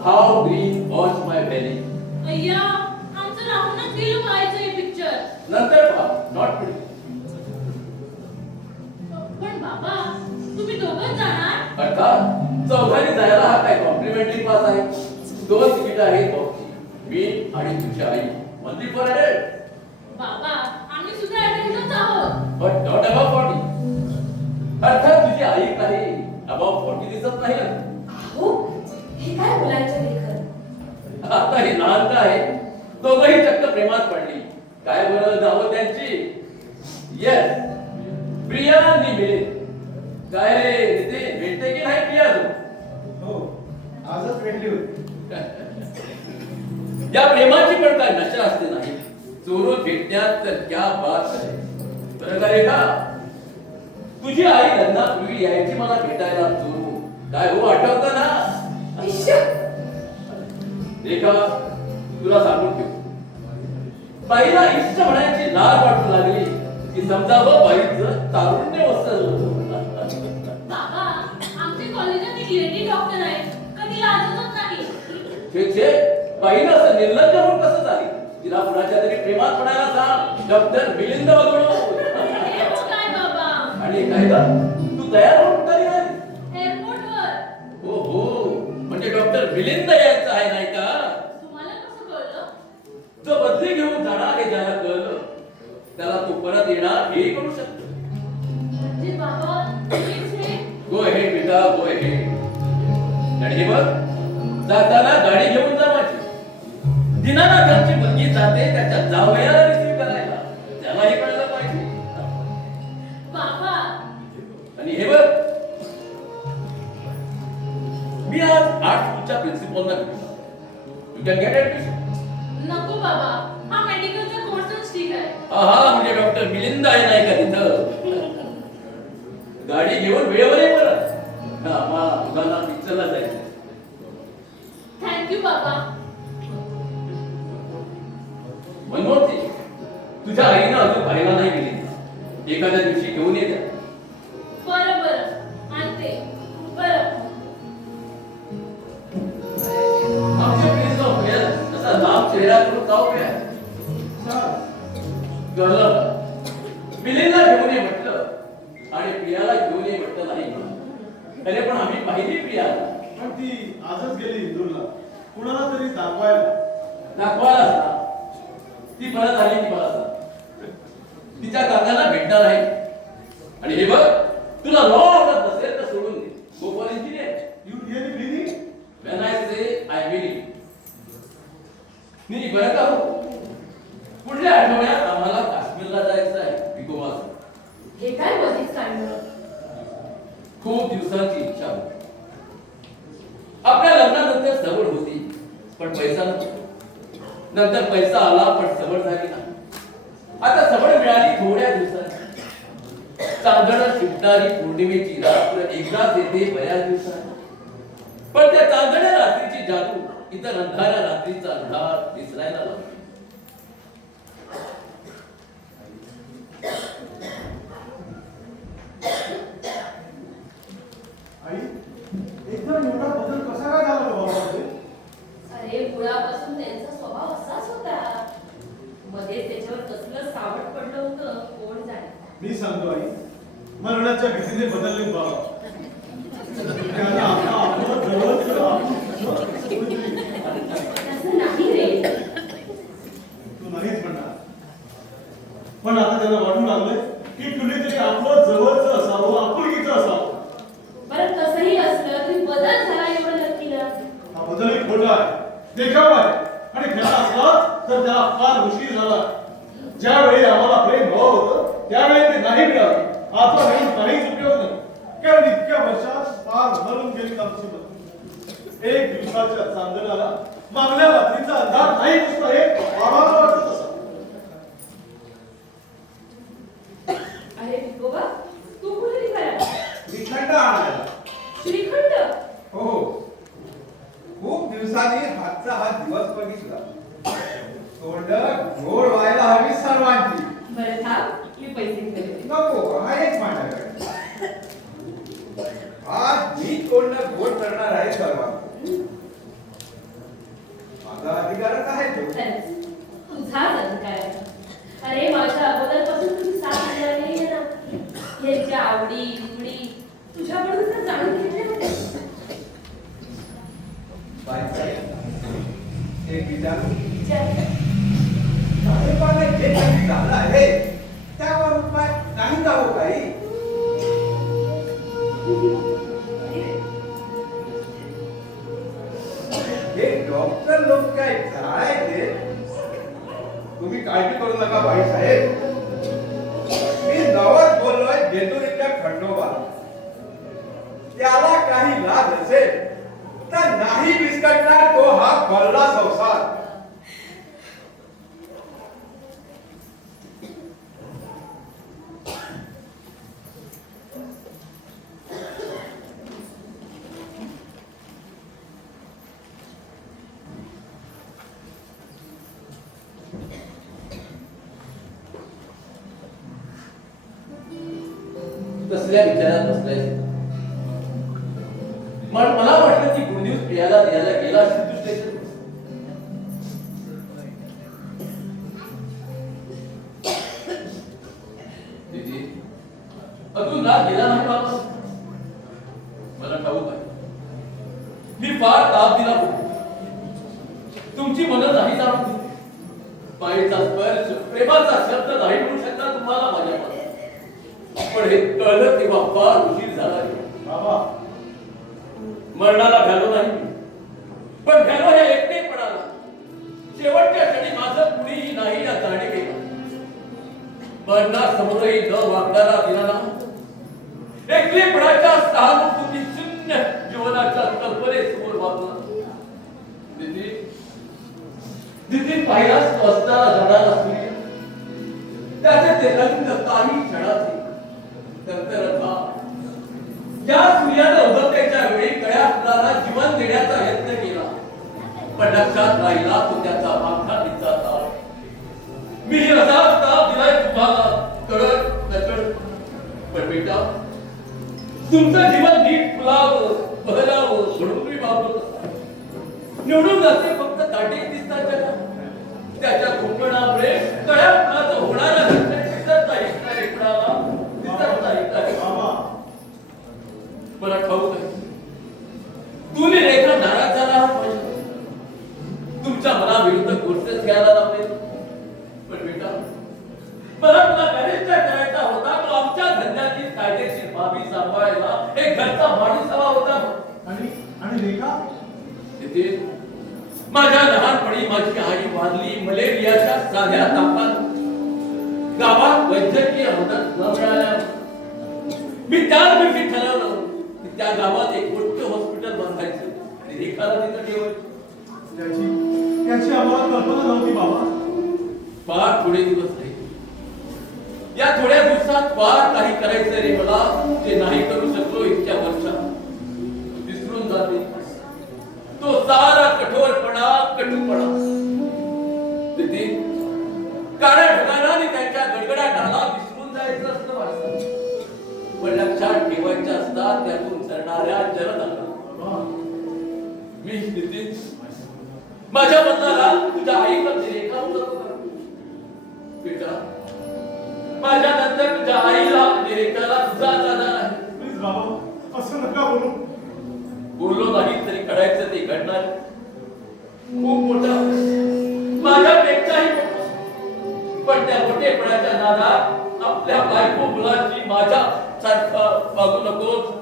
How green was my valley. अय्या आमचं राहूनच गेलं पाहायचं हे पिक्चर. नंतर पहा, नॉट टुडे. पण बाबा तुम्ही दोघंच जाणार? अर्थात चौघांनी जायला हा काय कॉम्प्लिमेंटरी पास आहे. 2 तिकीट आहेत बॉक्सची. मी आणि तुझी आई मंथली फॉर अडल्ट. बाबा आम्ही सुद्धा अटेंडच आहोत. But not above 40. अर्थात तुझी आई काही अबाव 40 दिसत नाही ना. अहो हे काय मुलांच्या लेखन. आता हे लहान का आहे. दोघंही चक्क प्रेमात पडली. काय बरं नावं त्यांची. येस, प्रिया आणि मिलिंद. काय रे नितीन, भेटते की नाही प्रिया तू? हो, आजच भेटली होती. या प्रेमाची पण काय नशा असते नाही. चोरून भेटण्यात तर क्या बात आहे. बरं का रेखा, तुझी आई लग्नापूर्वी यायची मला भेटायला चोरून. काय हो, आठवतं ना? इश्श, रेखा, तुला सांगून ठेव, बाईला इष्ट म्हणायची लाज वाटू लागली की समजावं बाईचं तारुण्य वसलं. बाबा आमच्या कॉलेजात एक लेडी डॉक्टर आहे, कधी लाजतच नाही. छे छे, बाईनं असं निर्लज्ज होऊन कसं झाली. तिला कुणाच्या तरी प्रेमात पडायला सांग. डॉक्टर मिलिंद वगळू. हे हो काय बाबा, आणि काय ग, तू तयार होऊन कुठे निघाली? एअरपोर्टवर. हो हो, म्हणजे डॉक्टर मिलिंद यायचं आहे नाही का? तुम्हाला कसं कळलं? जो बदली घेऊन जाणार हे ज्याला कळलं त्याला तो परत येणार हे करू शकतो. म्हणजे बाबा हेच हे. गो हेड बेटा, गो हेड. आणि हे बघ, जाताना गाडी घेऊन जा माझी. दिनानाथांची मुलगी जाते त्याच्या जावयाला रिसीव करायला. त्यालाही कळलं पाहिजे. बाबा आणि हे बघ, मी आज 8 स्कूलच्या प्रिन्सिपलला भेटलो. You can get admission. नको बाबा, हा मेडिकलचा कोर्सच ठीक आहे. हा म्हणजे डॉक्टर मिलिंद आहे नाही का तिथं. गाडी घेऊन वेळेवर ये परत. हा, मला मुलांना पिक्चरला जायचं. थँक्यू बाबा. मनमोहन, तुझ्या आईनं अजून पाहायला नाही गेली. एखाद्या दिवशी घेऊन ये त्या. बरं बरं आणते. बरं आमच्या प्लीज ऑफ हेअर तसा लांब चेहरा करून जाऊ द्या. कळलं, मिलिंदला घेऊन ये म्हटलं आणि प्रियाला घेऊन ये म्हटलं नाही. अरे पण आम्ही पाहिली प्रिया. पण ती आजच गेली इंदूरला, कुणाला तरी दाखवायला. दाखवायलाच ना. ती परत आली की मला सांग. तिच्या काकाला भेटणार आहे. आणि हे बघ, तुला लॉ आवडत नसेल तर सोडून दे. Go for engineer. You really believe? When I say I believe. नाही बरं का हो, पुढल्या आठवड्यात आम्हाला काश्मीरला जायचं आहे. विकोबास. हे काय मध्येच काढलं. खूप दिवसांची इच्छा होती. आपल्या लग्नानंतर सवड होती पण पैसा नव्हता. नंतर पैसा आला पण सवड झाली नाही. आता सवड मिळाली थोड्या दिवसांनी. चांदणं शिवणारी पौर्णिमेची रात्र एकदाच येते बऱ्याच दिवसांनी. पण त्या चांदण्या रात्रीची जादू इतर अंधाऱ्या रात्रीचा अंधार दिसायला लागला. आई, एकदम एवढा बदल कसा काय झाला बाबामध्ये? अरे मुळापासून त्यांचा स्वभाव असाच होता. मध्येच त्याच्यावर कसलं सावट पडलं होतं कोण जाणे. मी सांगतो आई, मरणाच्या भीतीने बदलले बाबा. त्याला आता आपलं जवळचं तसं नाही रे. तू नाहीच म्हणणार. पण आता त्याला वाटू लागलंय की कुणीतरी आपलं जवळचं असावं, आपुलकीचं असावं. बरं तसंही असलं तरी बदल झाला एवढं नक्की ना. हा बदलही खोटा आहे, देखावा आहे. आणि खरा असला तर त्याला फार उशीर झाला. ज्यावेळी आम्हाला प्रेम हवं होतं त्यावेळी ते नाही मिळालं. आता मिळून काहीच उपयोग नाही. कारण इतक्या वर्षात फार भरून गेली आमची बदल. एक दिवसाच्या चांदण्याला मागल्या रात्रीचा अंधार नाही दिसतो हे आम्हाला वाटत असं. अरे विकोबा, तू कुठे निघाला? श्रीखंड आणायला. श्रीखंड? हो, खूप दिवसांनी हातचा हा दिवस बघितला. तोंड गोड व्हायला हवी सर्वांची. बरं थांब, मी पैसे करते. नको, आहे आहे सर्वांना. माझा अधिकारच आहे तो. खरंच तुझाच अधिकार आहे. अरे माझ्या अगोदरपासून तुम्ही साथ दिल्याने ना यांच्या आवडी निवडी तुझ्याकडून तर जाणून घेतल्या होत्या. एक विचार विचार. साहेबांना जे काही झालं आहे त्यावर उपाय नाही का हो काही? हे डॉक्टर लोक काय जाळायचे? तुम्ही काळजी करू नका बाईसाहेब. मी नवस बोललोय जेजुरीच्या खंडोबाला. त्याला काही लाज असेल तर नाही विस्कटणार तो हा भरला संसार. कसल्या विचारात बसलाय? मला वाटलं की गुड न्यूज प्रियाला द्यायला गेला सिद्धू स्टेशन. दीदी अजून रात गेला नाही बाबा. मला ठाऊक आहे मी फार ताप दिला होता. तुमची मनं नाही जाणून घेतली. मायेचा स्पर्श प्रेमाचा शब्द नाही म्हणू शकता तुम्हाला माझ्या मनात. पण हे कळलं तेव्हा फार उशीर झाला बाबा. मरणाला घालो नाही पण घालो हे एकटेपणाला. शेवटच्या क्षणी माझं कुणीही नाही या जाणे केला. मरणासमोरही न वागणारा दिनाना एकटेपणाच्या सहानुभूती शून्य जीवनाच्या कल्पनेसमोर वागला. दिदी पाहिलाच असताना जाणारा सूर्य त्याचे ते रंग काही क्षणाचे नंतर ज्या सूर्यानं उदयाच्या वेळी कळ्या फुलाला जीवन देण्याचा यत्न केला पण लक्षात राहिला तो त्याचा मागचा दिसता. मी असाच ताप दिलाय तुम्हाला कळत नकळत. पण बेटा तुमचं जीवन नीट फुलावं बहरावं म्हणून मी वापरत असतो. निवडून जाते फक्त ताटे दिसतात जगा. त्याच्या कुंपणामुळे कळ्या फुलाचं होणारा दिसत नाही का रेकडाला? दिसत नाही का? मला ठाऊक आहे तुम्ही रेखा नाराज झाला आहात पाहिजे. तुमच्या मनाविरुद्ध गोष्ट घ्यायला लावले. पण बेटा मला तुला बॅरिस्टर करायचा होता. तो आमच्या धंद्यातील कायदेशीर बाबी सांभाळायला एक घरचा माणूस हवा होता. आणि रेखा तिथे माझ्या लहानपणी माझी आई वारली मलेरियाच्या साध्या तापात. गावात वैद्यकीय मदत न मिळाल्यावर मी त्याच दिवशी ठरवलं की त्या गावात एक मोठं हॉस्पिटल बांधायचं आणि रेखाला तिथं ठेवायचं. त्याची आम्हाला कल्पना नव्हती बाबा. फार थोडे दिवस नाही. या थोड्या दिवसात फार काही करायचं रे मला. ते नाही करू शकलो इतक्या वर्षात. विसरून जाते तो सारा कठोरपणा कटूपणा. तिथे काळ्या ढगाने त्यांच्या गडगडा ढाला विसरून जायचं असतं वाटतं. पण लक्षात ठेवायच्या असतात त्यातून सरणाऱ्या जलधारा. मी नितीन माझ्या बदलाला तुझ्या आईला रेखा बेटा माझ्या नंतर तुझ्या आईला रेखाला तुझा जाणार आहे. प्लीज बाबा असं नका बोलू. बोललो नाही तरी कळायचं ते घडणार. खूप मोठा माझ्यापेक्षाही मोठा. पण त्या मोठेपणाच्या नादात आपल्या बायको मुलांची माझ्या सारखं वागू नकोस.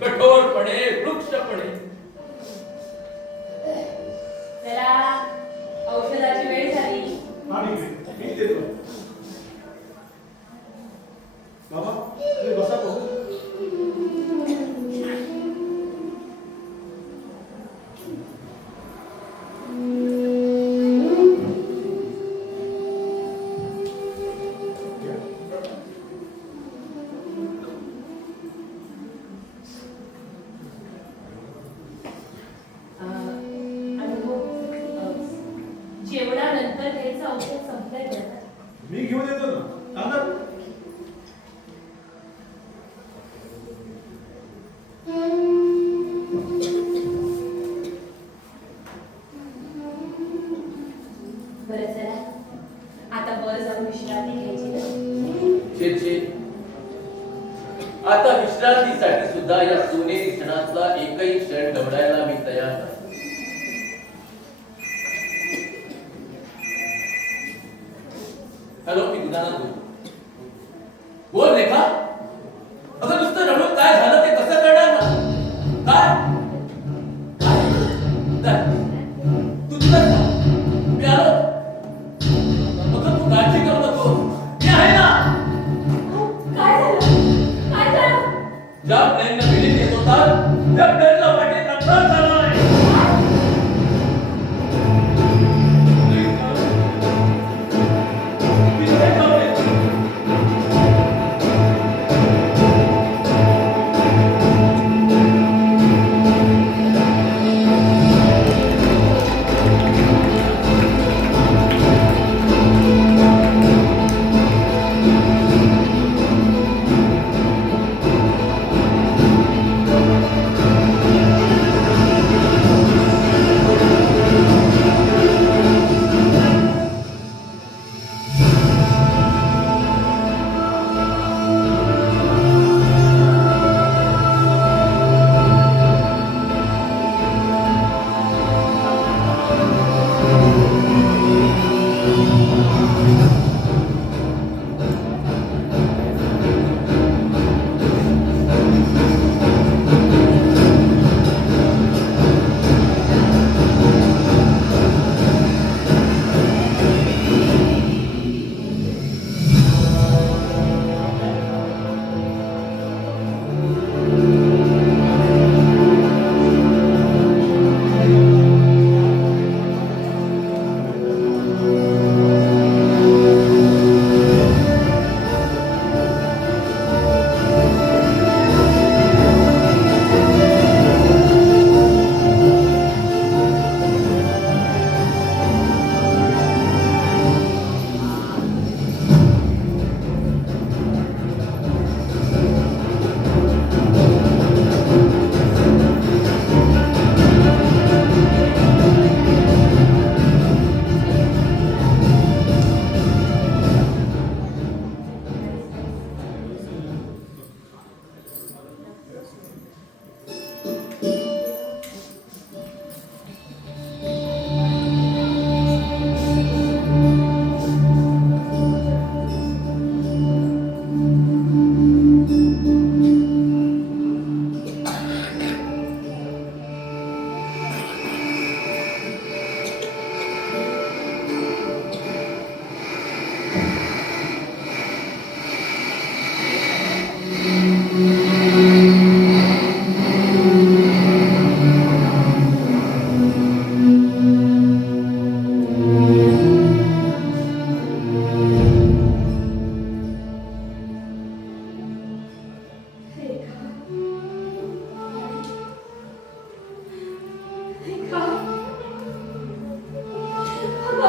कठोरपणे वृक्षपणे. जरा औषधाची वेळ झाली. आणि मी देतो बाबा. बसा बघू. जेवणानंतर घ्यायचं औषध संपलंय. मी घेऊन येतो ना. आता विश्रांतीसाठी सुद्धा या सोनेरी क्षणातला एकही क्षण गवडायला मी तयार नाही. हॅलो, मी दुकानात बोल रेखा. अगं नुसतं रडून काय झालं ते कसं कळणार ना? काय तू तुला मी आलो. अगं तू काळजी करू नको, मी आहे ना. काय झालं? काय झालं? ज्या प्लेनला बिलिंग येत होता त्या प्लेनला वाटेत अपघात झालाय.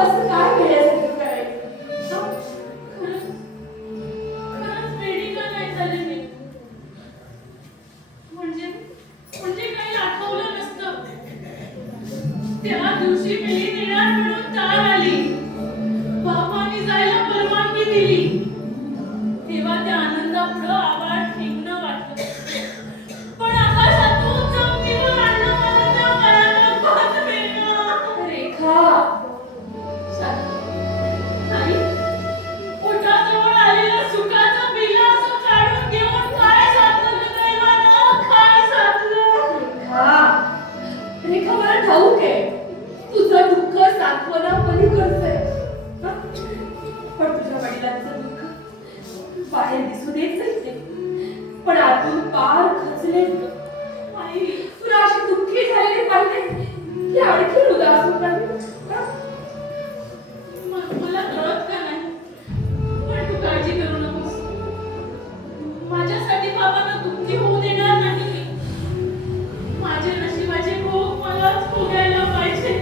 असं काय वेळेस करायचं? खरंच वेडी का नाही झाले मी? म्हणजे काही आठवलं नसतं. त्या दिवशी मेली देणार म्हणून तार आली. बाबांनी जायला परवानगी दिली. तेव्हा त्या आनंदापुढं आवाज ठेवणं वाटलं. पण आकाशातून जमिनीवर आणलं मला त्या भयानक बातमीनं. रेखा, नाही, पोटाजवळ आलेलं सुखाचं बिलं असं काढून घेऊन काय साधलं गं दैवानं? काय साधलं? रेखा मला ठाऊक आहे तुझं दुःख सात्वना पलीकडचं आहे. पण तुझ्या वडिलांचं दुःख बाहेर दिसू देत नाही ते. पण आतून पार खचले. आई, तुला अशी दुःखी झालेली पाहिजे की आणखी उदास होत नाही. मला कळत का नाही? पण तू काळजी करू नकोस. माझ्यासाठी बाबांना दुःखी होऊ देणार नाही मी. माझे नशिबाचे भोग मलाच भोगायला पाहिजे.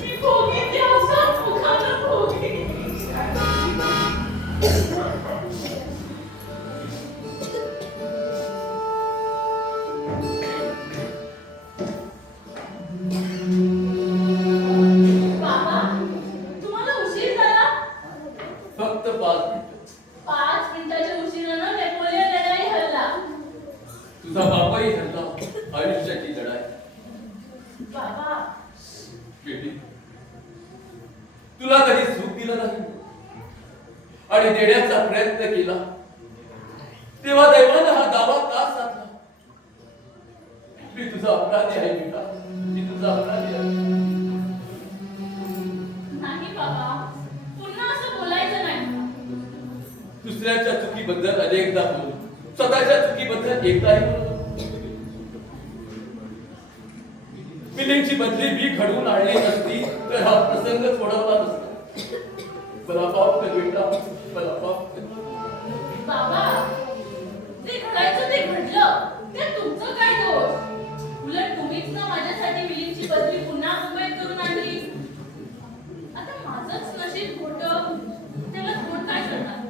मी भोगीन ते असंच मुखानं भोगीन. तुझा बापाही धरला आयुष्याची लढाई. बाबा बेटी, तुला कधी सुख दिलं नाही आणि देण्याचा प्रयत्न केला तेव्हा दैवानं हा दावा का साधला? मी तुझा अपराधी आहे बेटा, मी तुझा अपराधी आहे. नाही बाबा, पुन्हा असं बोलायचं नाही. दुसऱ्याच्या चुकीबद्दल अनेकदा बोलू, स्वतःच्या चुकीबद्दल एकदाही बोलू. मिलिंदची बदली मी घडवून आणली नसती तर हा प्रसंग सोडवला नसता. मला पाप कर बेटा, मला पाप कर. बाबा, जे घडायचं ते घडलं, ते तुमचं काय दोष? उलट तुम्हीच ना माझ्यासाठी मिलिंदची बदली पुन्हा मुंबईत करून आणली. आता माझंच नशीब खोटं, त्याला कोण काय करणार?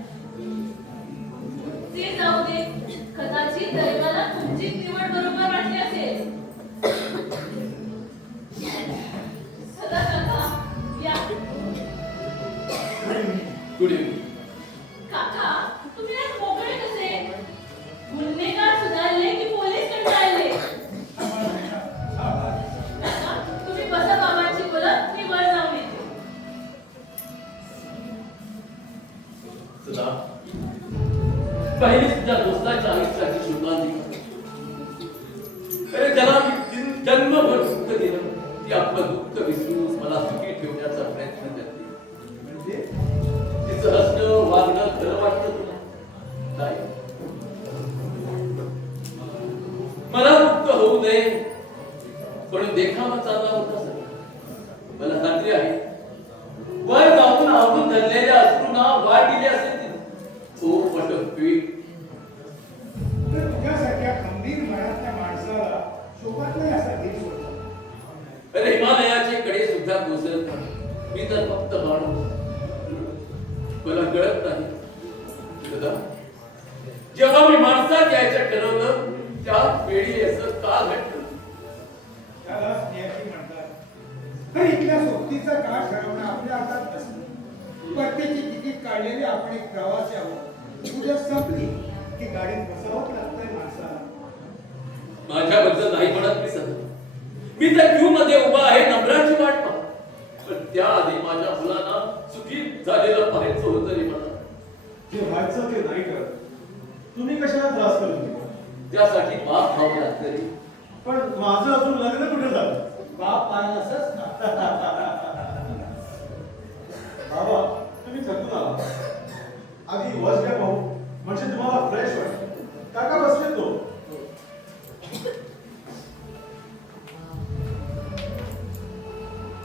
ते जाऊ दे, कदाचित दैवाला तुमची निवड बरोबर वाटली असेल. सदा काका, या. Good evening. काका, तुम्ही आज मोकळे कसे? गुन्हेगार सुधारले की पोलीस कंटाळले? काका, तुम्ही बसा बाबांची बोलत, मी वर जाऊन येते. सदा, पहिली तुझ्या दोस्ताच्या आयुष्याची शोधांती. अरे ज्याला मी जन्मभर दुःख दिलं, ती आपलं दुःख विसरून मला सुखी ठेवण्याचा प्रयत्न करते. म्हणजे तिचं हसणं वागणं खरं वाटतं तुला? नाही. मला दुःख होऊ नये म्हणून देखावा चालला होता सगळं. मला खात्री आहे वर जाऊन आवडून धरलेल्या अश्रूंना वाट दिली असेल तिने. खूप मोठं पीठ. तर तुझ्यासारख्या खंबीर मनातल्या माणसाला शोभत नाही असा देश होता. अरे हिमालयाचे कडे सुद्धा कोसळत नाही. मी तर फक्त माणूस. मला कळत नाही दादा, जेव्हा मी माणसात यायचं ठरवलं त्याच वेळी असं का घडलं? त्याला स्नेहाची म्हणतात. तर इथल्या सोबतीचा काळ ठरवणं आपल्या हातात नसतं. परतीची तिकीट काढलेली आपण एक प्रवासी आहोत. उद्या संपली की गाडीत बसावंच लागतंय माणसाला. माझ्याबद्दल नाही म्हणत मी सध्या. मी तर क्यू मध्ये उभा आहे नंबराची वाट पाहत. पण त्याआधी माझ्या मुलांना सुखी झालेलं पाहायचं होतं रे मला. जे व्हायचं ते नाही करत. तुम्ही कशाला त्रास करून घेता? त्यासाठी बाप भाव लागतं रे. पण माझं अजून लग्न कुठे झालं? बाप पाहिलं असंच ना. बाबा, तुम्ही थकून आला. आधी वॉश घ्या भाऊ, म्हणजे तुम्हाला फ्रेश वाटेल. काका बसले तो.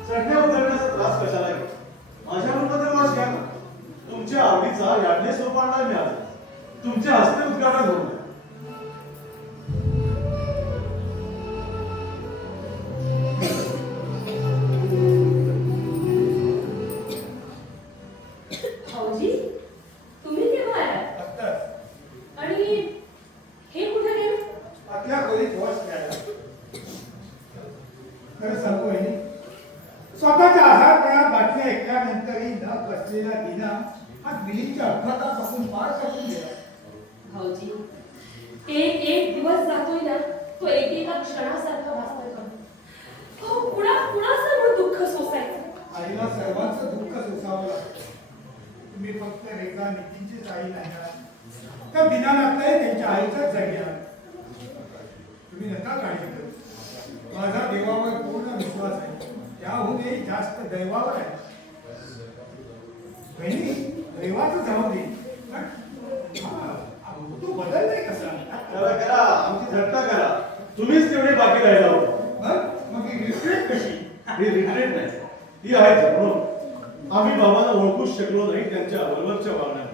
चढण्या उतरण्याचा त्रास कशाला आहे? माझ्याबरोबर तर वॉश घ्या ना. तुमच्या आवडीचा याडले सोपांडा मिळाला. तुमच्या हस्ते उद्घाटन होऊ द्या. भाऊजी, तुम्ही केव्हा आलात? आत्ताच आणि हे कुठे गेले? आपल्या खोलीत वॉश घ्यायला. खरं सांगू वहिनी, स्वतःच्या आहारपणात बातम्या ऐकल्यानंतरही न बसलेला दिना हा मिलिंदच्या अपघातापासून पार करून गेला. भाऊजी, एक एक दिवस जातोय ना, तो एकेका क्षणासारखा भासतोय का? हो, कुणाचं एवढं दुःख सोसायचं? आईला सर्वांचं दुःख सोसावं लागतं. तुम्ही फक्त रेखा नितीनचीच आई नाही ना, तर दिनानाथलाही त्यांच्या आईच्याच जागी आहात. तुम्ही नका काळजी करू. माझा देवावर पूर्ण विश्वास आहे. त्याहूनही जास्त दैवावर आहे. बहिणी, दैवाचं जाऊ दे. तू बदललाय कसा? करा करा, आमची थट्टा करा. तुम्हीच तेवढे बाकी राहिला होता. मग ही रिस्ट्रेट कशी? ही रिग्रेट नाही, ही आहे म्हणून आम्ही बाबांना ओळखूच शकलो नाही त्यांच्या वरवरच्या वागण्याने.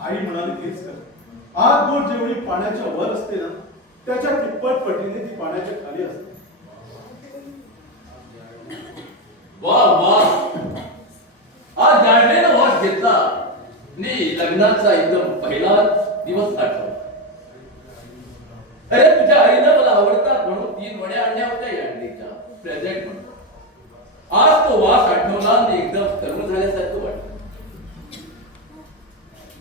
आई म्हणाली तेच कर. आग बोट जेवढी पाण्याच्या वर असते ना, त्याच्या तिप्पट पटीने ती पाण्याच्या खाली असते. वा वा, आज जाणलेला वॉश घेतला नी लग्नाचा एकदम पहिला दिवस आठवला. अरे तुझ्या आईला मला आवडतात म्हणून 3 वड्या आणल्या होत्या याडलीच्या प्रेझेंट म्हणून. आज तो वास आठवला आणि एकदम तरुण झाल्यासारखं वाटलं.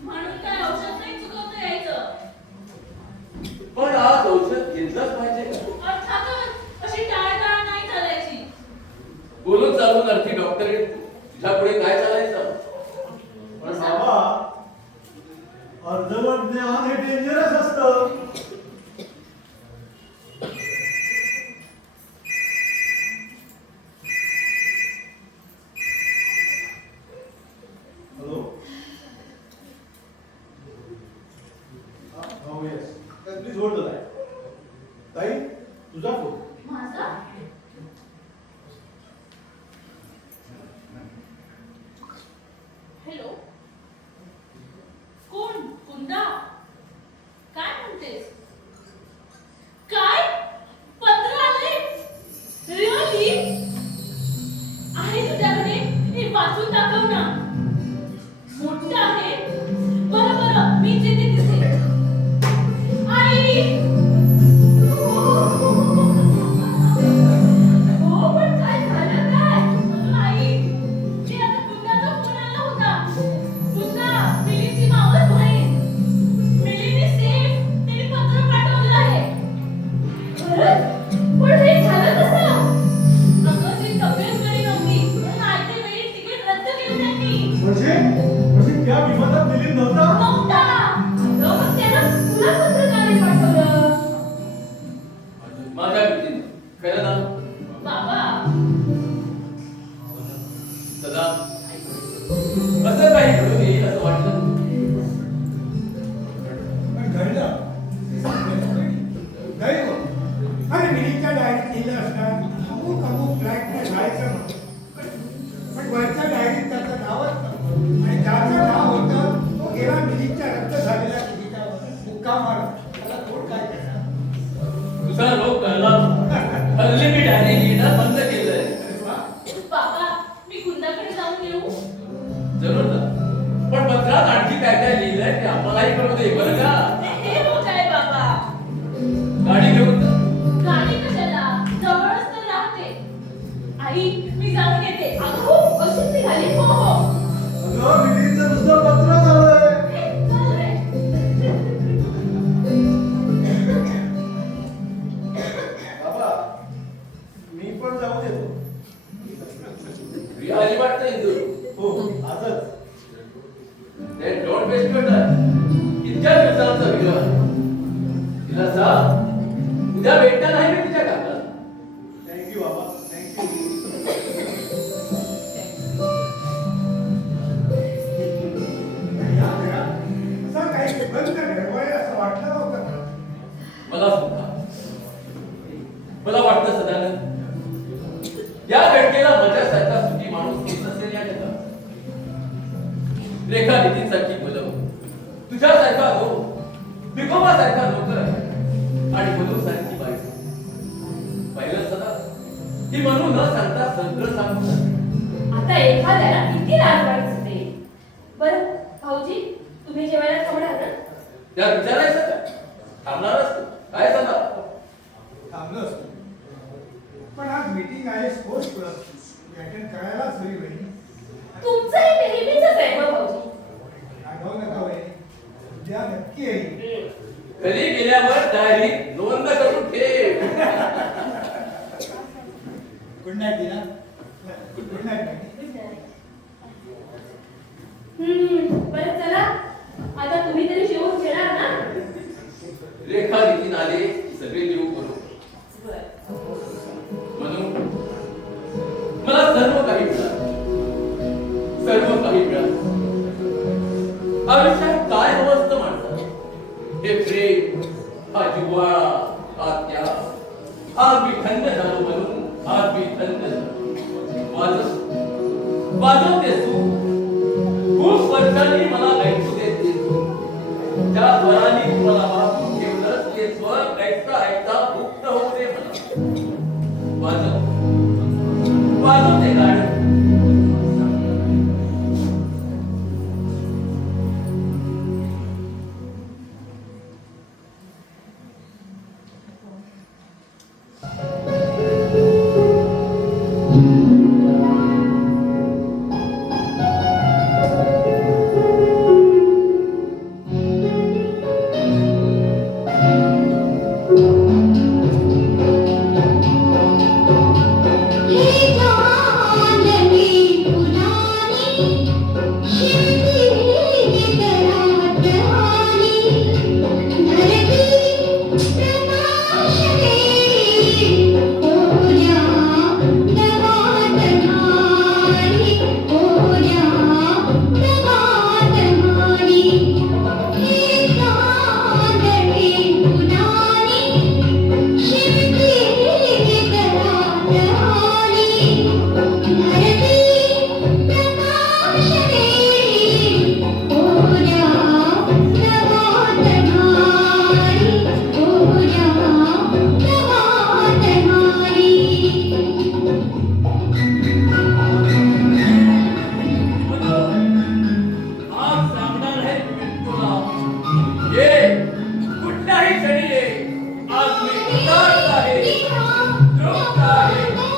म्हणून काय औषध नाही चुकवता यायचं. पण आज औषध घालून अर्थी डॉक्टरेट तुझ्या पुढे काय चालायचं? पण बाबा अर्धवट ज्ञान हे डेंजरस असतं. हॅलो. हो yes please hold the line. ताई तुझा फोन. माझा हॅलो कोण कुंदा काय म्हणतेस काय पत्र आले रिअली आहे तुझ्याकडे हे वाचून दाखव ना मोठं आहे बरं बरं मी येते तिथे आई हो पण काय झालं काय आई ते आता कुंदाचा फोन आला होता कुंदा मिलीची मावस बहीण मिलीने सेफ तिने पत्र पाठवलं आहे खरंच पण हे झालं कसं अगं ती तब्येत बरी नव्हती म्हणून आयत्या वेळी तिकीट रद्द केलं त्यांनी म्हणजे त्या विमानात दिलीप नव्हता. नव्हता अगं मग त्यानं तुला पत्र का नाही पाठवलं माझ्या भीतीने खरं ना बाबा सदा असं काही घडून येईल असं वाटलं. पण घडलं दैव. अरे मिनीच्या डायरीत लिहिलं असणार अमुक अमुक फ्लॅटने जायचं म्हणून. पण वरच्या डायरीत त्याचं नावच नव्हतं. आणि ज्याचं नाव होतं तो गेला मिनीच्या रद्द झालेल्या तिकिटावर मुक्कामार. त्याला कोण काय करणार? तुझा रोग कळला हल्ली मी डायरी लिहिणं बंद केलंय. अरे वा. बाबा मी कुंदाकडे जाऊन येऊ जरूर जा पण पत्रात आणखी काय काय लिहिलंय ते आम्हालाही कळू दे बरं का. हे हो काय बाबा गाडी घेऊन जा. गाडी कशाला जवळच तर राहते आई मी जाऊन येते अगो अशीच निघाली हो हो अगं मिलीचं नुसतं पत्र झालंय. हे, चल रे. बाबा मी पण जाऊन येतो. प्रिया आली वाटतं इंदू. हो आजच. Then don't waste your time. इतक्या दिवसांचा विवाह तिला जा उद्या भेटणार नाही मी तिच्या काकाला. थँक्यू बाबा थँक्यू. या घरात असं काही बंद घडवाय असं वाटलं नव्हतं मला. मला सुद्धा मला वाटतं सदानंद या घटनेला माझ्यासारखा सुखी माणूस होत नसेल या जगात. रेखा नितींसारखी मुलं तुझ्यासारखा हो भिकोबासारखा नोकर आणि मनूसारखी बायको पाहिलं सदा ती म्हणू न सांगता सगळं सांगू शकते. आता एखाद्याला किती लाज वाटत ते. बरं भाऊजी तुम्ही जेवायला थांबणार ना? त्या विचारायचं का थांबणारच तू. काय सदा थांबलो असतो. पण आज मीटिंग आहे स्पोर्ट्स क्लब अटेंड करायलाच हवी बहिणी. तुमचं हे नेहमीच आहे ना भाऊजी. आठवू नका बहिणी. उद्या नक्की येईल. घरी गेल्यावर डायरी नोंद करून ठेव. गुड नाईट दिना. गुड नाईट बहिणी. बरं चला आता तुम्ही तरी जेवून घेणार ना? रेखा नितीन आले सगळे जीव करू म्हणून मला सर्व काही मिळालं. सर्व काही मिळालं. आयुष्यात काय हवं असतं माणसाला? हे प्रेम हा जिव्हाळा हा त्याग. आज मी थंड झालो म्हणून आज मी थंड झालो. वाजवते सुख खूप वर्षांनी मला ऐकू देते. त्या स्वरांनी तुम्हाला वाचून ठेवलं ते स्वर ऐकता ऐकता मुक्त होऊ दे मला. वाजव ते गाणं. कोणत्याही क्षणी ये. आज मी कृतार्थ आहे, तृप्त आहे.